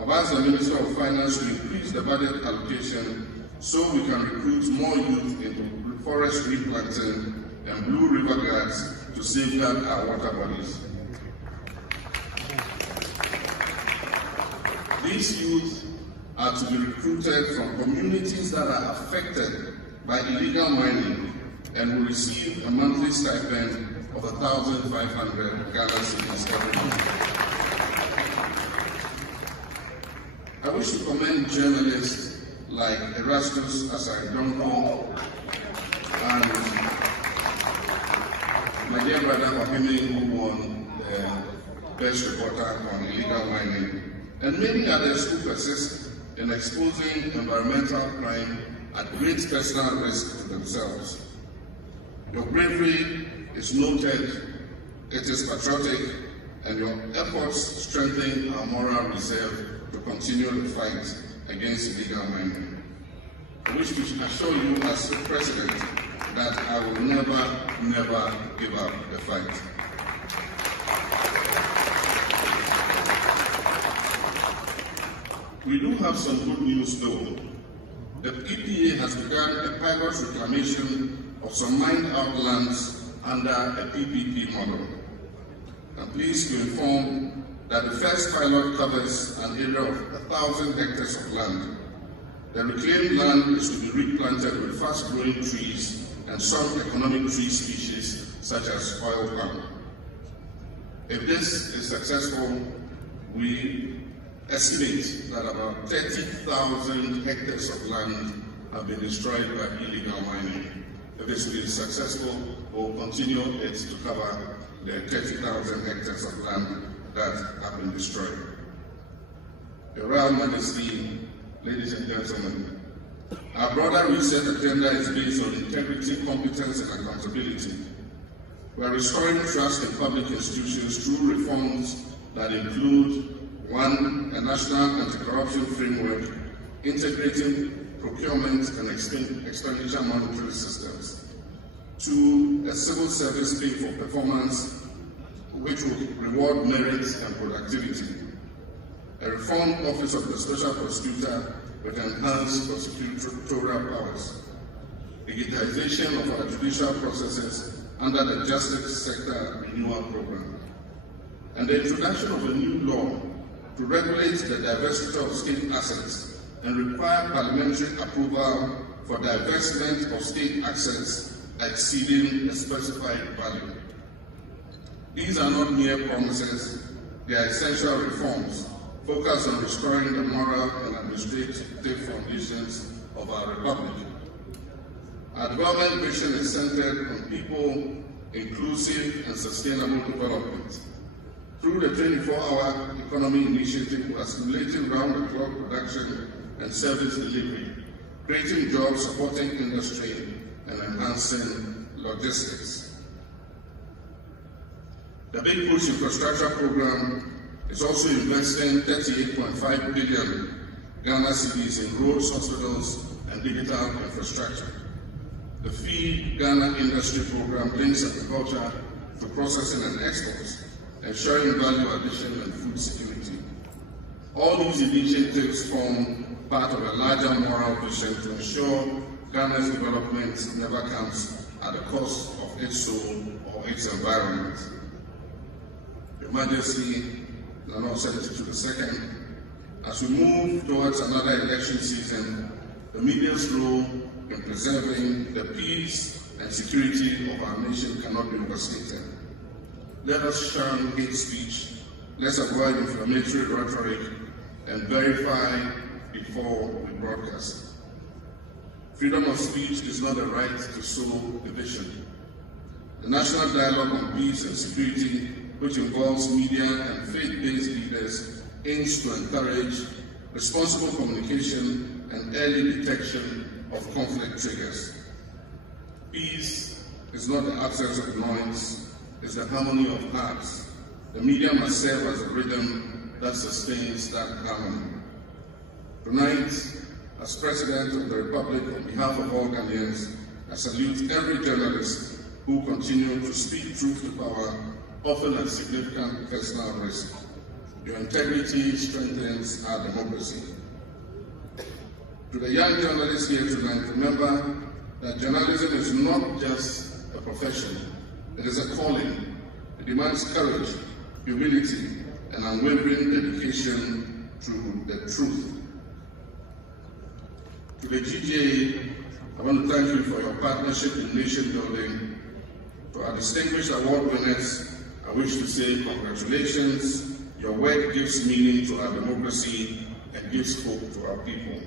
I've asked the Minister of Finance to increase the budget allocation so we can recruit more youth into forest replanting and Blue River Guards to safeguard our water bodies. These youth are to be recruited from communities that are affected by illegal mining and will receive a monthly stipend of 1,500 Ghana cedis every month. I wish to commend journalists like Erastus Asai-Donko and my dear brother Wahime, who won the Best Reporter on Illegal Mining, and many others who persist in exposing environmental crime at great personal risk to themselves. Your bravery is noted, it is patriotic, and your efforts strengthen our moral reserve to continue the fight against illegal mining. I wish to assure you as the President that I will never give up the fight. We do have some good news though. The EPA has begun a pilot reclamation of some mined-out lands under a PPP model. I'm pleased to inform that the first pilot covers an area of 1,000 hectares of land. The reclaimed land is to be replanted with fast-growing trees and some economic tree species such as oil palm. If this is successful, we estimate that about 30,000 hectares of land have been destroyed by illegal mining. If this is successful, we'll continue it to cover the 30,000 hectares of land that have been destroyed. Your Royal Majesty, ladies and gentlemen, Our broader reset agenda is based on integrity, competence, and accountability. We are restoring trust in public institutions through reforms that include 1. A national anti-corruption framework integrating procurement and expenditure monitoring systems. 2. A civil service pay for performance which will reward merit and productivity. A reformed Office of the Special Prosecutor with enhanced prosecutorial powers. Digitization of our judicial processes under the Justice Sector Renewal Program. And the introduction of a new law to regulate the diversity of state assets and require parliamentary approval for divestment of state assets exceeding a specified value. These are not mere promises, they are essential reforms focused on restoring the moral and administrative foundations of our republic. Our development vision is centered on people, inclusive and sustainable development. Through the 24-hour economy initiative, we are stimulating round-the-clock production and service delivery, creating jobs, supporting industry, and enhancing logistics. The Big Push Infrastructure Program is also investing 38.5 billion Ghana cedis in roads, hospitals, and digital infrastructure. The Feed Ghana Industry Program links agriculture to processing and exports, ensuring value addition and food security. All these initiatives form part of a larger moral vision to ensure Ghana's development never comes at the cost of its soul or its environment. Your Majesty, Nana Osei II, as we move towards another election season, the media's role in preserving the peace and security of our nation cannot be overstated. Let us shun hate speech, let's avoid inflammatory rhetoric, and verify before we broadcast. Freedom of speech is not a right to sow division. The National Dialogue on Peace and Security, which involves media and faith-based leaders, aims to encourage responsible communication and early detection of conflict triggers. Peace is not the absence of noise, it's the harmony of hearts. The media must serve as a rhythm that sustains that harmony. Tonight, as President of the Republic, on behalf of all Ghanaians, I salute every journalist who continue to speak truth to power, often at significant personal risk. Your integrity strengthens our democracy. To the young journalists here tonight, remember that journalism is not just a profession, it is a calling. It demands courage, humility, and unwavering dedication to the truth. To the GJA, I want to thank you for your partnership in nation building. To our distinguished award winners, I wish to say congratulations. Your work gives meaning to our democracy and gives hope to our people.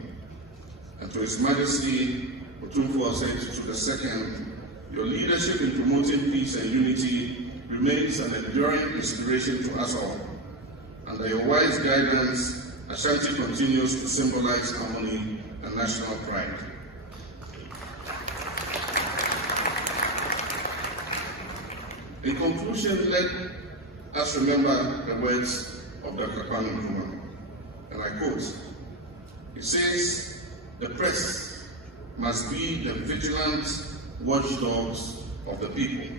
And to His Majesty, Otumfuo II, your leadership in promoting peace and unity remains an enduring inspiration to us all. Under your wise guidance, Asante continues to symbolize harmony and national pride. In conclusion, let us remember the words of Dr. Kwame Nkrumah, and I quote, he says, "The press must be the vigilant watchdogs of the people,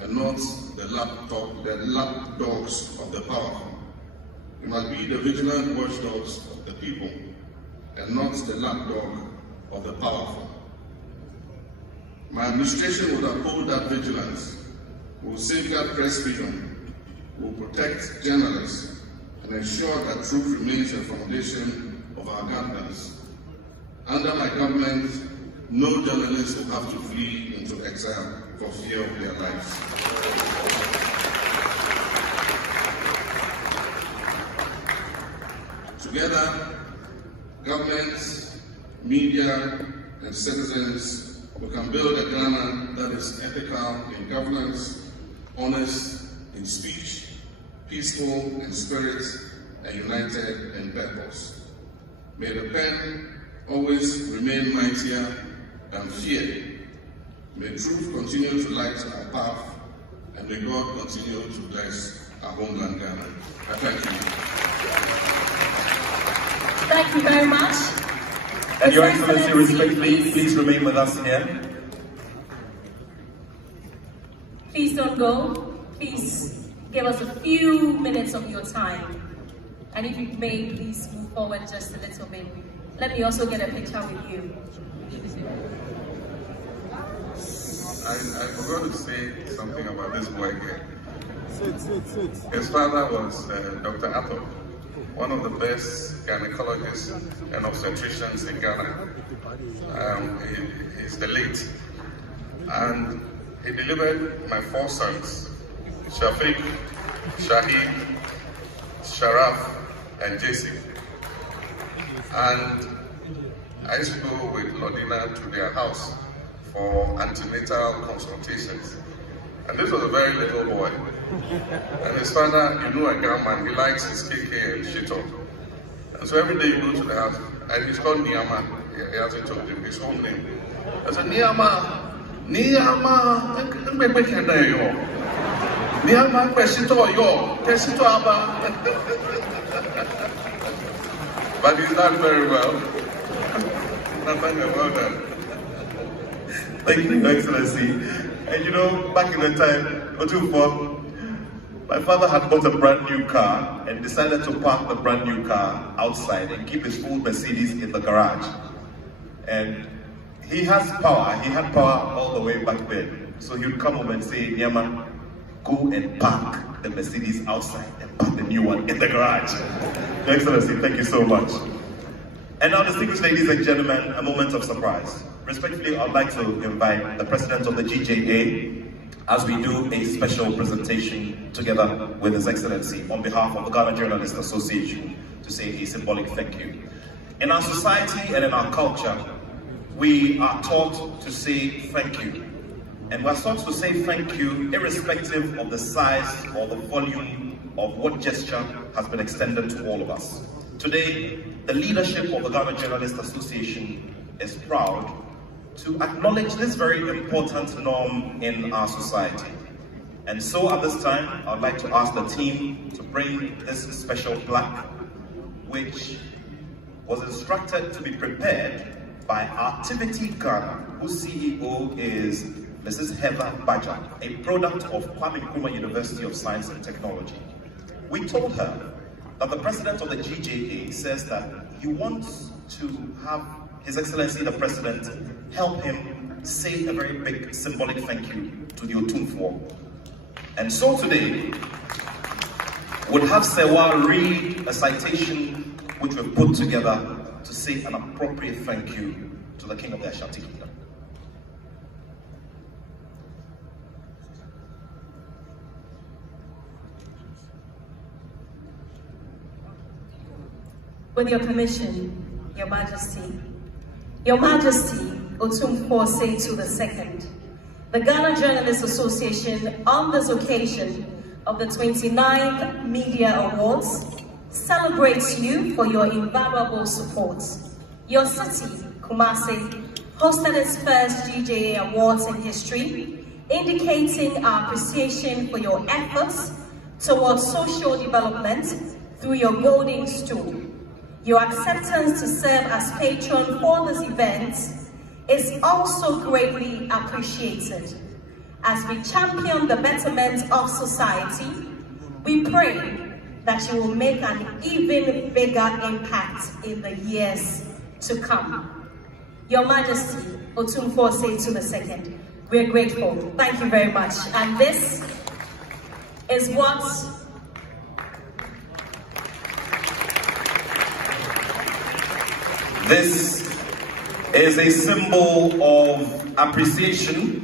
and not the lapdogs of the powerful. We must be the vigilant watchdogs of the people, and not the lapdog of the powerful." My administration will uphold that vigilance. We will safeguard press freedom, we will protect journalists, and ensure that truth remains the foundation of our governance. Under my government, no journalist will have to flee into exile for fear of their lives. Together, governments, media, and citizens, we can build a Ghana that is ethical in governance, honest in speech, peaceful in spirit, and united in purpose. May the pen always remain mightier than fear. May truth continue to light our path, and may God continue to bless our homeland Ghana. I thank you. Thank you very much. And Your Excellency, respectfully, please remain with us here. Please don't go. Please give us a few minutes of your time. And if you may, please move forward just a little bit. Let me also get a picture with you. I forgot to say something about this boy here. Sit. His father was Dr. Ato, one of the best gynecologists and obstetricians in Ghana. He's the late. And he delivered my 4 sons, Shafiq, Shahid, Sharaf, and Jesse. And I used to go with Lodina to their house for antenatal consultations. And this was a very little boy. And his father, you know, a Ghana, he likes his KK and Shito. And so every day you go to the house, and he's called Niyama. He hasn't told him his whole name. I said, Niyama, Niyama, Peshito, yo, Peshito Abba. But he's not very well. Well done. Thank you, Your Excellency. And you know, back in the time, Otumfuo, my father had bought a brand new car and decided to park the brand new car outside and keep his old Mercedes in the garage. And he has power, he had power all the way back then. So he would come home and say, Niyama, go and park the Mercedes outside and park the new one in the garage. Your Excellency, thank you so much. And now, distinguished ladies and gentlemen, a moment of surprise. Respectfully, I'd like to invite the President of the GJA as we do a special presentation together with His Excellency on behalf of the Ghana Journalists Association to say a symbolic thank you. In our society and in our culture, we are taught to say thank you. And we're taught to say thank you irrespective of the size or the volume of what gesture has been extended to all of us. Today, the leadership of the Ghana Journalists Association is proud to acknowledge this very important norm in our society. And so at this time, I'd like to ask the team to bring this special plaque, which was instructed to be prepared by Activity Ghana, whose CEO is Mrs. Heather Badger, a product of Kwame Nkrumah University of Science and Technology. We told her that the president of the GJA says that he wants to have His Excellency the President help him say a very big symbolic thank you to the Otumfuo. And so today, we'll have Sewa read a citation which we've put together to say an appropriate thank you to the King of the Ashanti Kingdom. With your permission, Your Majesty. Your Majesty, Otumfuo Setu II, the Ghana Journalists Association, on this occasion of the 29th Media Awards, celebrates you for your invaluable support. Your city, Kumasi, hosted its first GJA Awards in history, indicating our appreciation for your efforts towards social development through your golden stool. Your acceptance to serve as patron for this event is also greatly appreciated. As we champion the betterment of society, we pray that you will make an even bigger impact in the years to come. Your Majesty, Otumfuo Setu II, we're grateful. Thank you very much. And this is what This is a symbol of appreciation,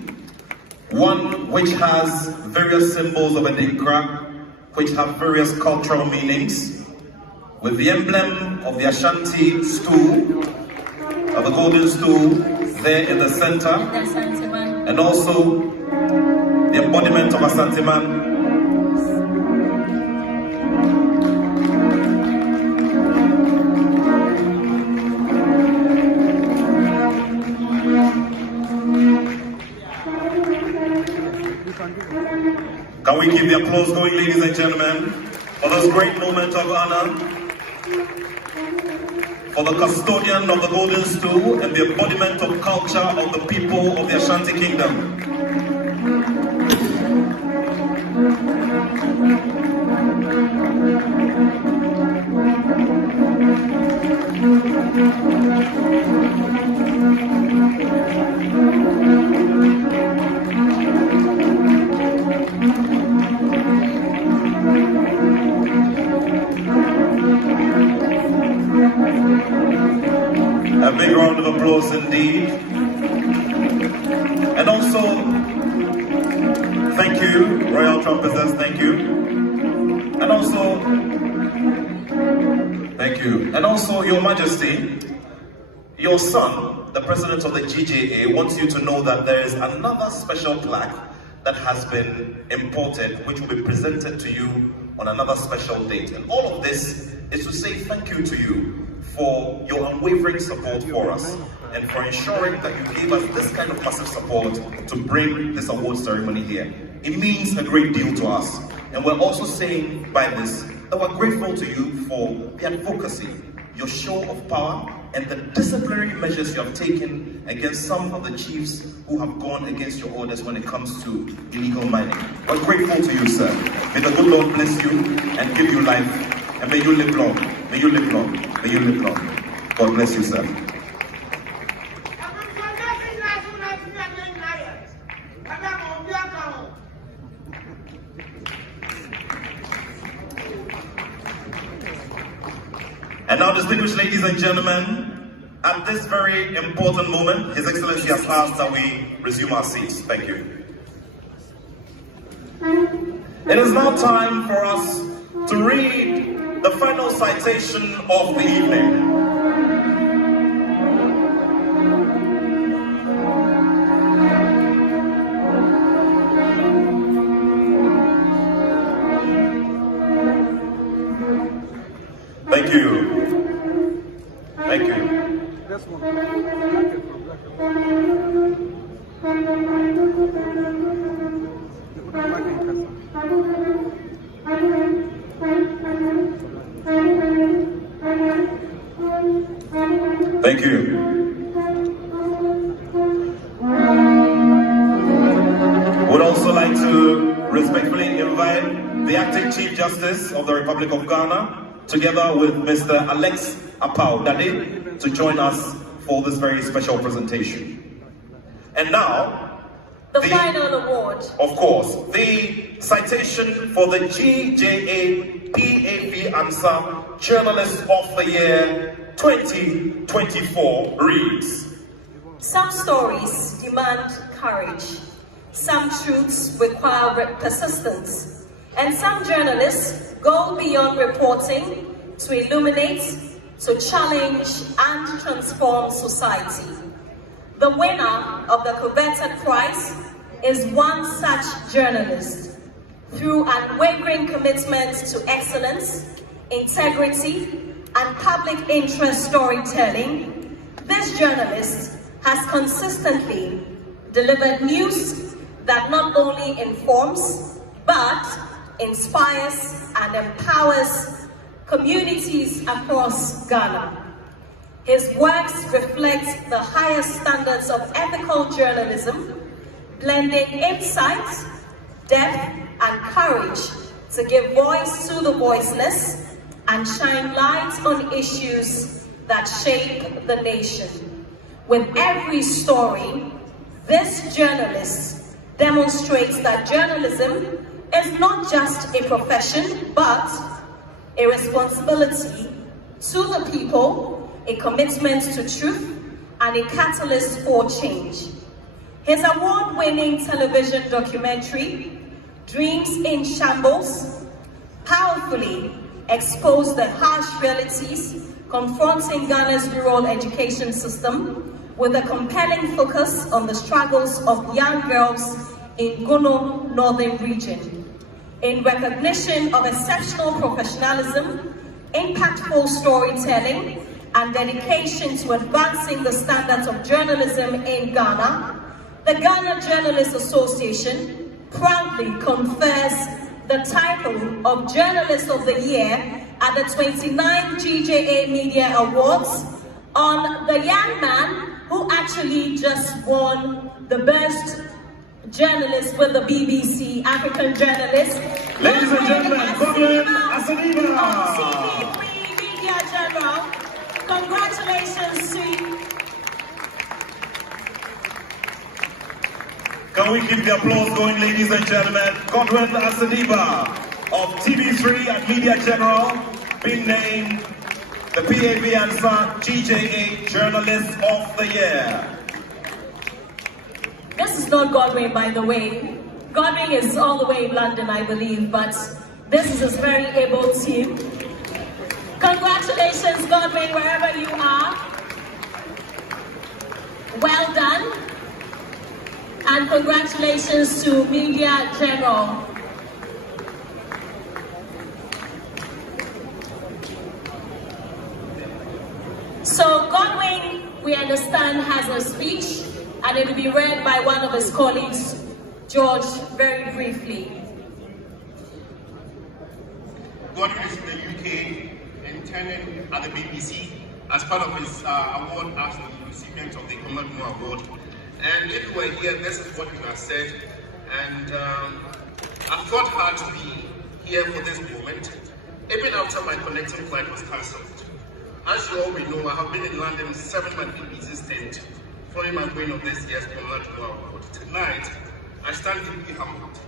one which has various symbols of Adinkra, which have various cultural meanings, with the emblem of the Ashanti stool, of the golden stool, there in the center, and also the embodiment of Asante man. applause going, ladies and gentlemen, for this great moment of honor, for the custodian of the golden stool and the embodiment of culture of the people of the Asante Kingdom. A big round of applause indeed. And also, thank you, Royal Trumpeters, thank you. And also, thank you. And also, Your Majesty, your son, the President of the GJA, wants you to know that there is another special plaque that has been imported, which will be presented to you on another special date. And all of this is to say thank you to you for your unwavering support for us and for ensuring that you gave us this kind of massive support to bring this award ceremony here. It means a great deal to us. And we're also saying by this that we're grateful to you for the advocacy, your show of power, and the disciplinary measures you have taken against some of the chiefs who have gone against your orders when it comes to illegal mining. We're grateful to you, sir. May the good Lord bless you and give you life. And may you live long, may you live long, may you live long. God bless you, sir. And now, distinguished ladies and gentlemen, at this very important moment, His Excellency has asked that we resume our seats. Thank you. It is now time for us to read the final citation of the evening. Thank you. Thank you. Thank you. Would also like to respectfully invite the Acting Chief Justice of the Republic of Ghana, together with Mr. Alex Apau Dade, to join us for this very special presentation. And now, the final award. Of course, the citation for the GJA PAV ANSA Journalist of the Year 2024 reads: Some stories demand courage, some truths require persistence, and some journalists go beyond reporting to illuminate, to challenge, and transform society. The winner of the coveted prize is one such journalist. Through unwavering commitment to excellence, integrity, and public interest storytelling, this journalist has consistently delivered news that not only informs, but inspires and empowers communities across Ghana. His works reflect the highest standards of ethical journalism, blending insight, depth, and courage to give voice to the voiceless and shine light on issues that shape the nation. With every story, this journalist demonstrates that journalism is not just a profession, but a responsibility to the people, a commitment to truth, and a catalyst for change. His award-winning television documentary, Dreams in Shambles, powerfully exposed the harsh realities confronting Ghana's rural education system with a compelling focus on the struggles of young girls in Gono Northern Region. In recognition of exceptional professionalism, impactful storytelling, and dedication to advancing the standards of journalism in Ghana, the Ghana Journalists Association proudly confers the title of Journalist of the Year at the 29th GJA Media Awards on the young man who actually just won the best journalist with the BBC, African journalist. Ladies and gentlemen, TV3 Media General. Congratulations to you. Can we keep the applause going, ladies and gentlemen? Godwin Asaniba of TV3 and Media General being named the PAB Answer GJA Journalist of the Year. This is not Godwin, by the way. Godwin is all the way in London, I believe, but this is his very able team. Congratulations, Godwin, wherever you are. Well done. And congratulations to Media General. So Godwin, we understand, has a speech, and it will be read by one of his colleagues, George, very briefly. Godwin is in the UK, interning at the BBC as part of his award as the recipient of the Otumfuo Award. And if we were here, this is what we have said. And I fought hard to be here for this moment, even after my connecting flight was cancelled. As you all will know, I have been in London 7 months stint, following my win of this year's Otumfuo Award. Tonight, I stand deeply humbled.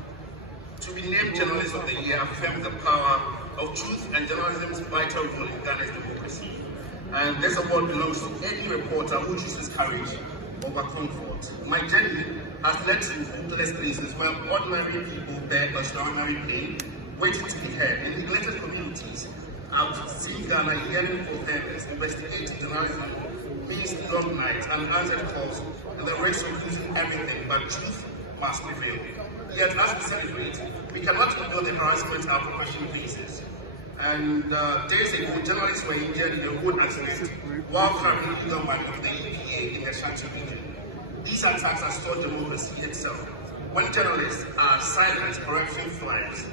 To be named Journalist of the Year affirms the power of truth and journalism's vital role in Ghana's democracy. And this award belongs to any reporter who chooses courage over comfort. My journey has led to countless places where ordinary people bear extraordinary pain, waiting to be heard. In neglected communities, I've seen Ghana yearning for fairness, investigating journalism, means long nights and answered calls in the race of losing everything, but truth must prevail. Yet, as we celebrate, we cannot ignore the harassment our profession faces. And days ago, journalists were injured in a road accident while carrying illegal money of the EPA in the Asante region. These attacks have stored democracy itself. When journalists are silent, corruption flies.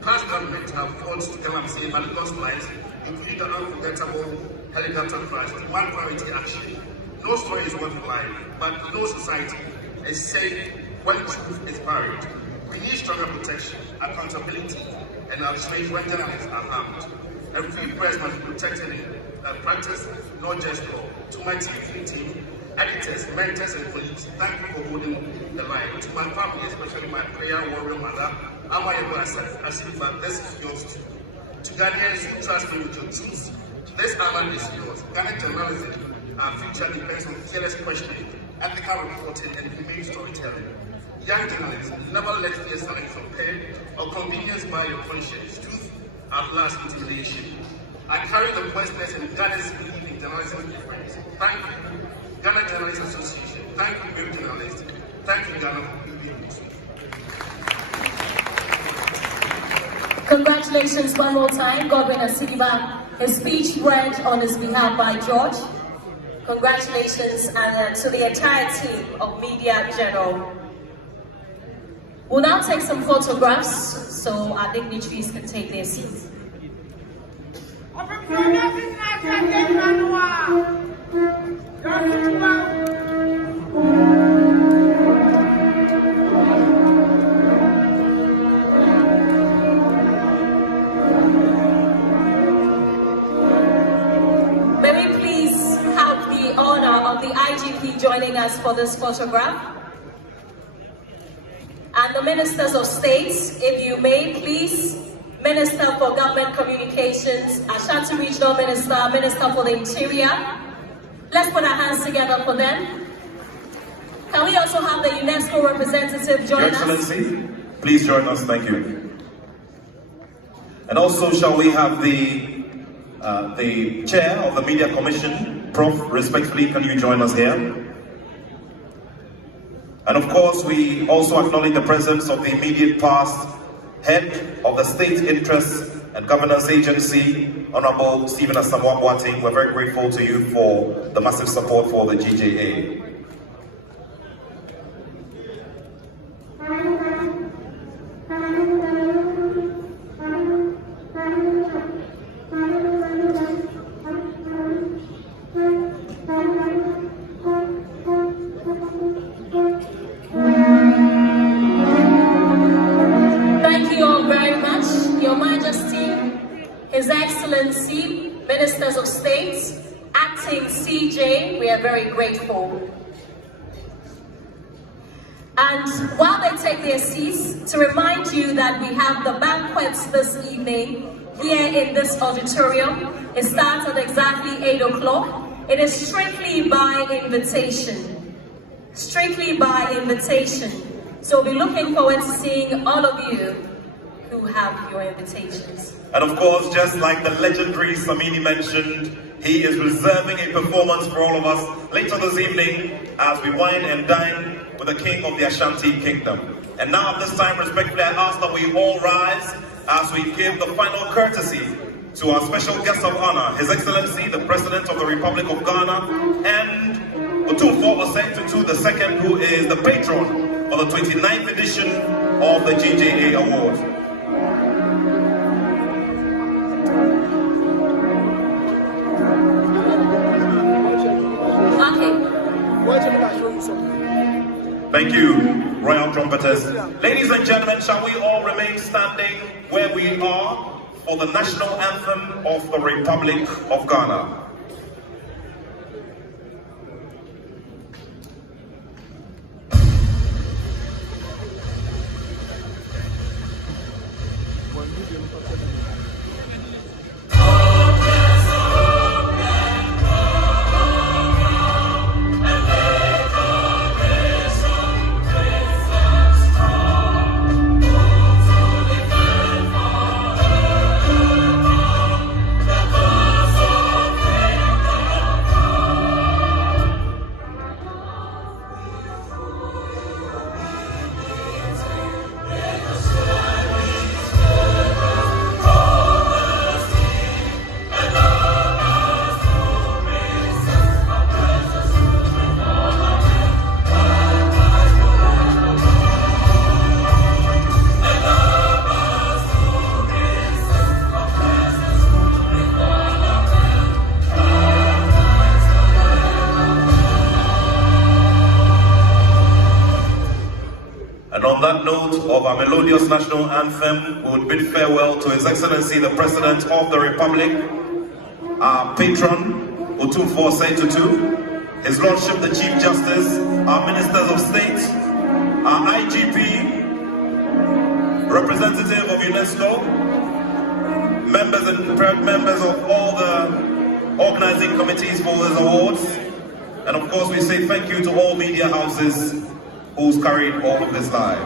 Past governments have fought to Ghana save and lost lives, including the unforgettable helicopter crash. Demand priority action. No story is worth a life, but no society is safe when truth is buried. We need stronger protection, accountability, and outrage when journalists are harmed. A free press must be protected in practice, not just law. To my TV team, editors, mentors, and colleagues, thank you for holding the line. To my family, especially my prayer warrior mother, Asifa, this is yours too. To Ghanaians who trust me with your truth, this honor is yours. Ghana journalism, our future depends on fearless questioning, ethical reporting, and humane storytelling. Young journalists, never let fear silence from pain or convenience by your conscience. Truth outlasts intimidation. I carry the voiceless and Ghana's belief in journalism difference. Thank you, Ghana Journalists Association. Thank you, brave journalists. Thank you, Ghana, for being with me. Congratulations one more time, Godwin Asaniba. His speech read on his behalf by George. Congratulations to the entire team of Media General. We'll now take some photographs so our dignitaries can take their seats. May we please have the honor of the IGP joining us for this photograph. And the Ministers of State, if you may, please. Minister for Government Communications, Asante Regional Minister, Minister for the Interior. Let's put our hands together for them. Can we also have the UNESCO representative join us? Your Excellency, please join us, thank you. And also, shall we have the Chair of the Media Commission, Prof, respectfully, can you join us here? And of course, we also acknowledge the presence of the immediate past Head of the State Interest and Governance Agency, Honorable Stephen Asamoah Boateng. We're very grateful to you for the massive support for the GJA. Excellency, Ministers of State, Acting CJ, we are very grateful. And while they take their seats, to remind you that we have the banquets this evening here in this auditorium. It starts at exactly 8 o'clock. It is strictly by invitation. Strictly by invitation. So we'll be looking forward to seeing all of you who have your invitations. And of course, just like the legendary Samini mentioned, he is reserving a performance for all of us later this evening as we wine and dine with the king of the Ashanti Kingdom. And now at this time, respectfully, I ask that we all rise as we give the final courtesy to our special guest of honor, His Excellency, the President of the Republic of Ghana, and Otumfuo II, who is the patron of the 29th edition of the GJA Award. Thank you, Royal Trumpeters. Ladies and gentlemen, shall we all remain standing where we are for the national anthem of the Republic of Ghana? On that note of our melodious national anthem, we would bid farewell to His Excellency the President of the Republic, our patron, Otumfuo II, His Lordship the Chief Justice, our Ministers of State, our IGP, representative of UNESCO, members and members of all the organizing committees for these awards, and of course we say thank you to all media houses who's carried all of this live.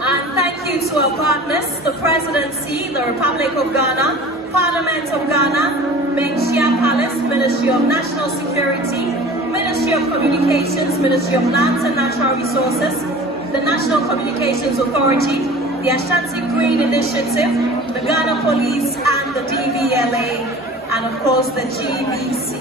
And thank you to our partners, the Presidency, the Republic of Ghana, Parliament of Ghana, Manhyia Palace, Ministry of National Security, Ministry of Communications, Ministry of Lands and Natural Resources, the National Communications Authority, the Ashanti Green Initiative, the Ghana Police and the DVLA, and of course the GBC.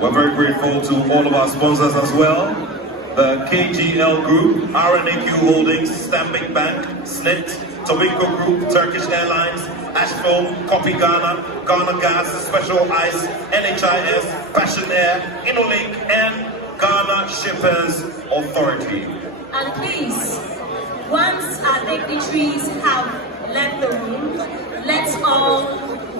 We're very grateful to all of our sponsors as well. The KGL Group, RNAQ Holdings, Stanbic Bank, SNIT, Tobinco Group, Turkish Airlines, Asheville, Copy Ghana, Ghana Gas, Special Ice, NHIS, Passion Air, InnoLink, and Ghana Shippers Authority. And please, once our dignitaries have left the room, let's all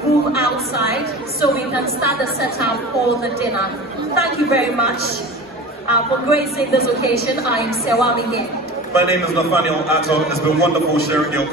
move outside so we can start the setup for the dinner. Thank you very much. For gracing this occasion, I am Sewami here. My name is Nathaniel Atto. It's been wonderful sharing your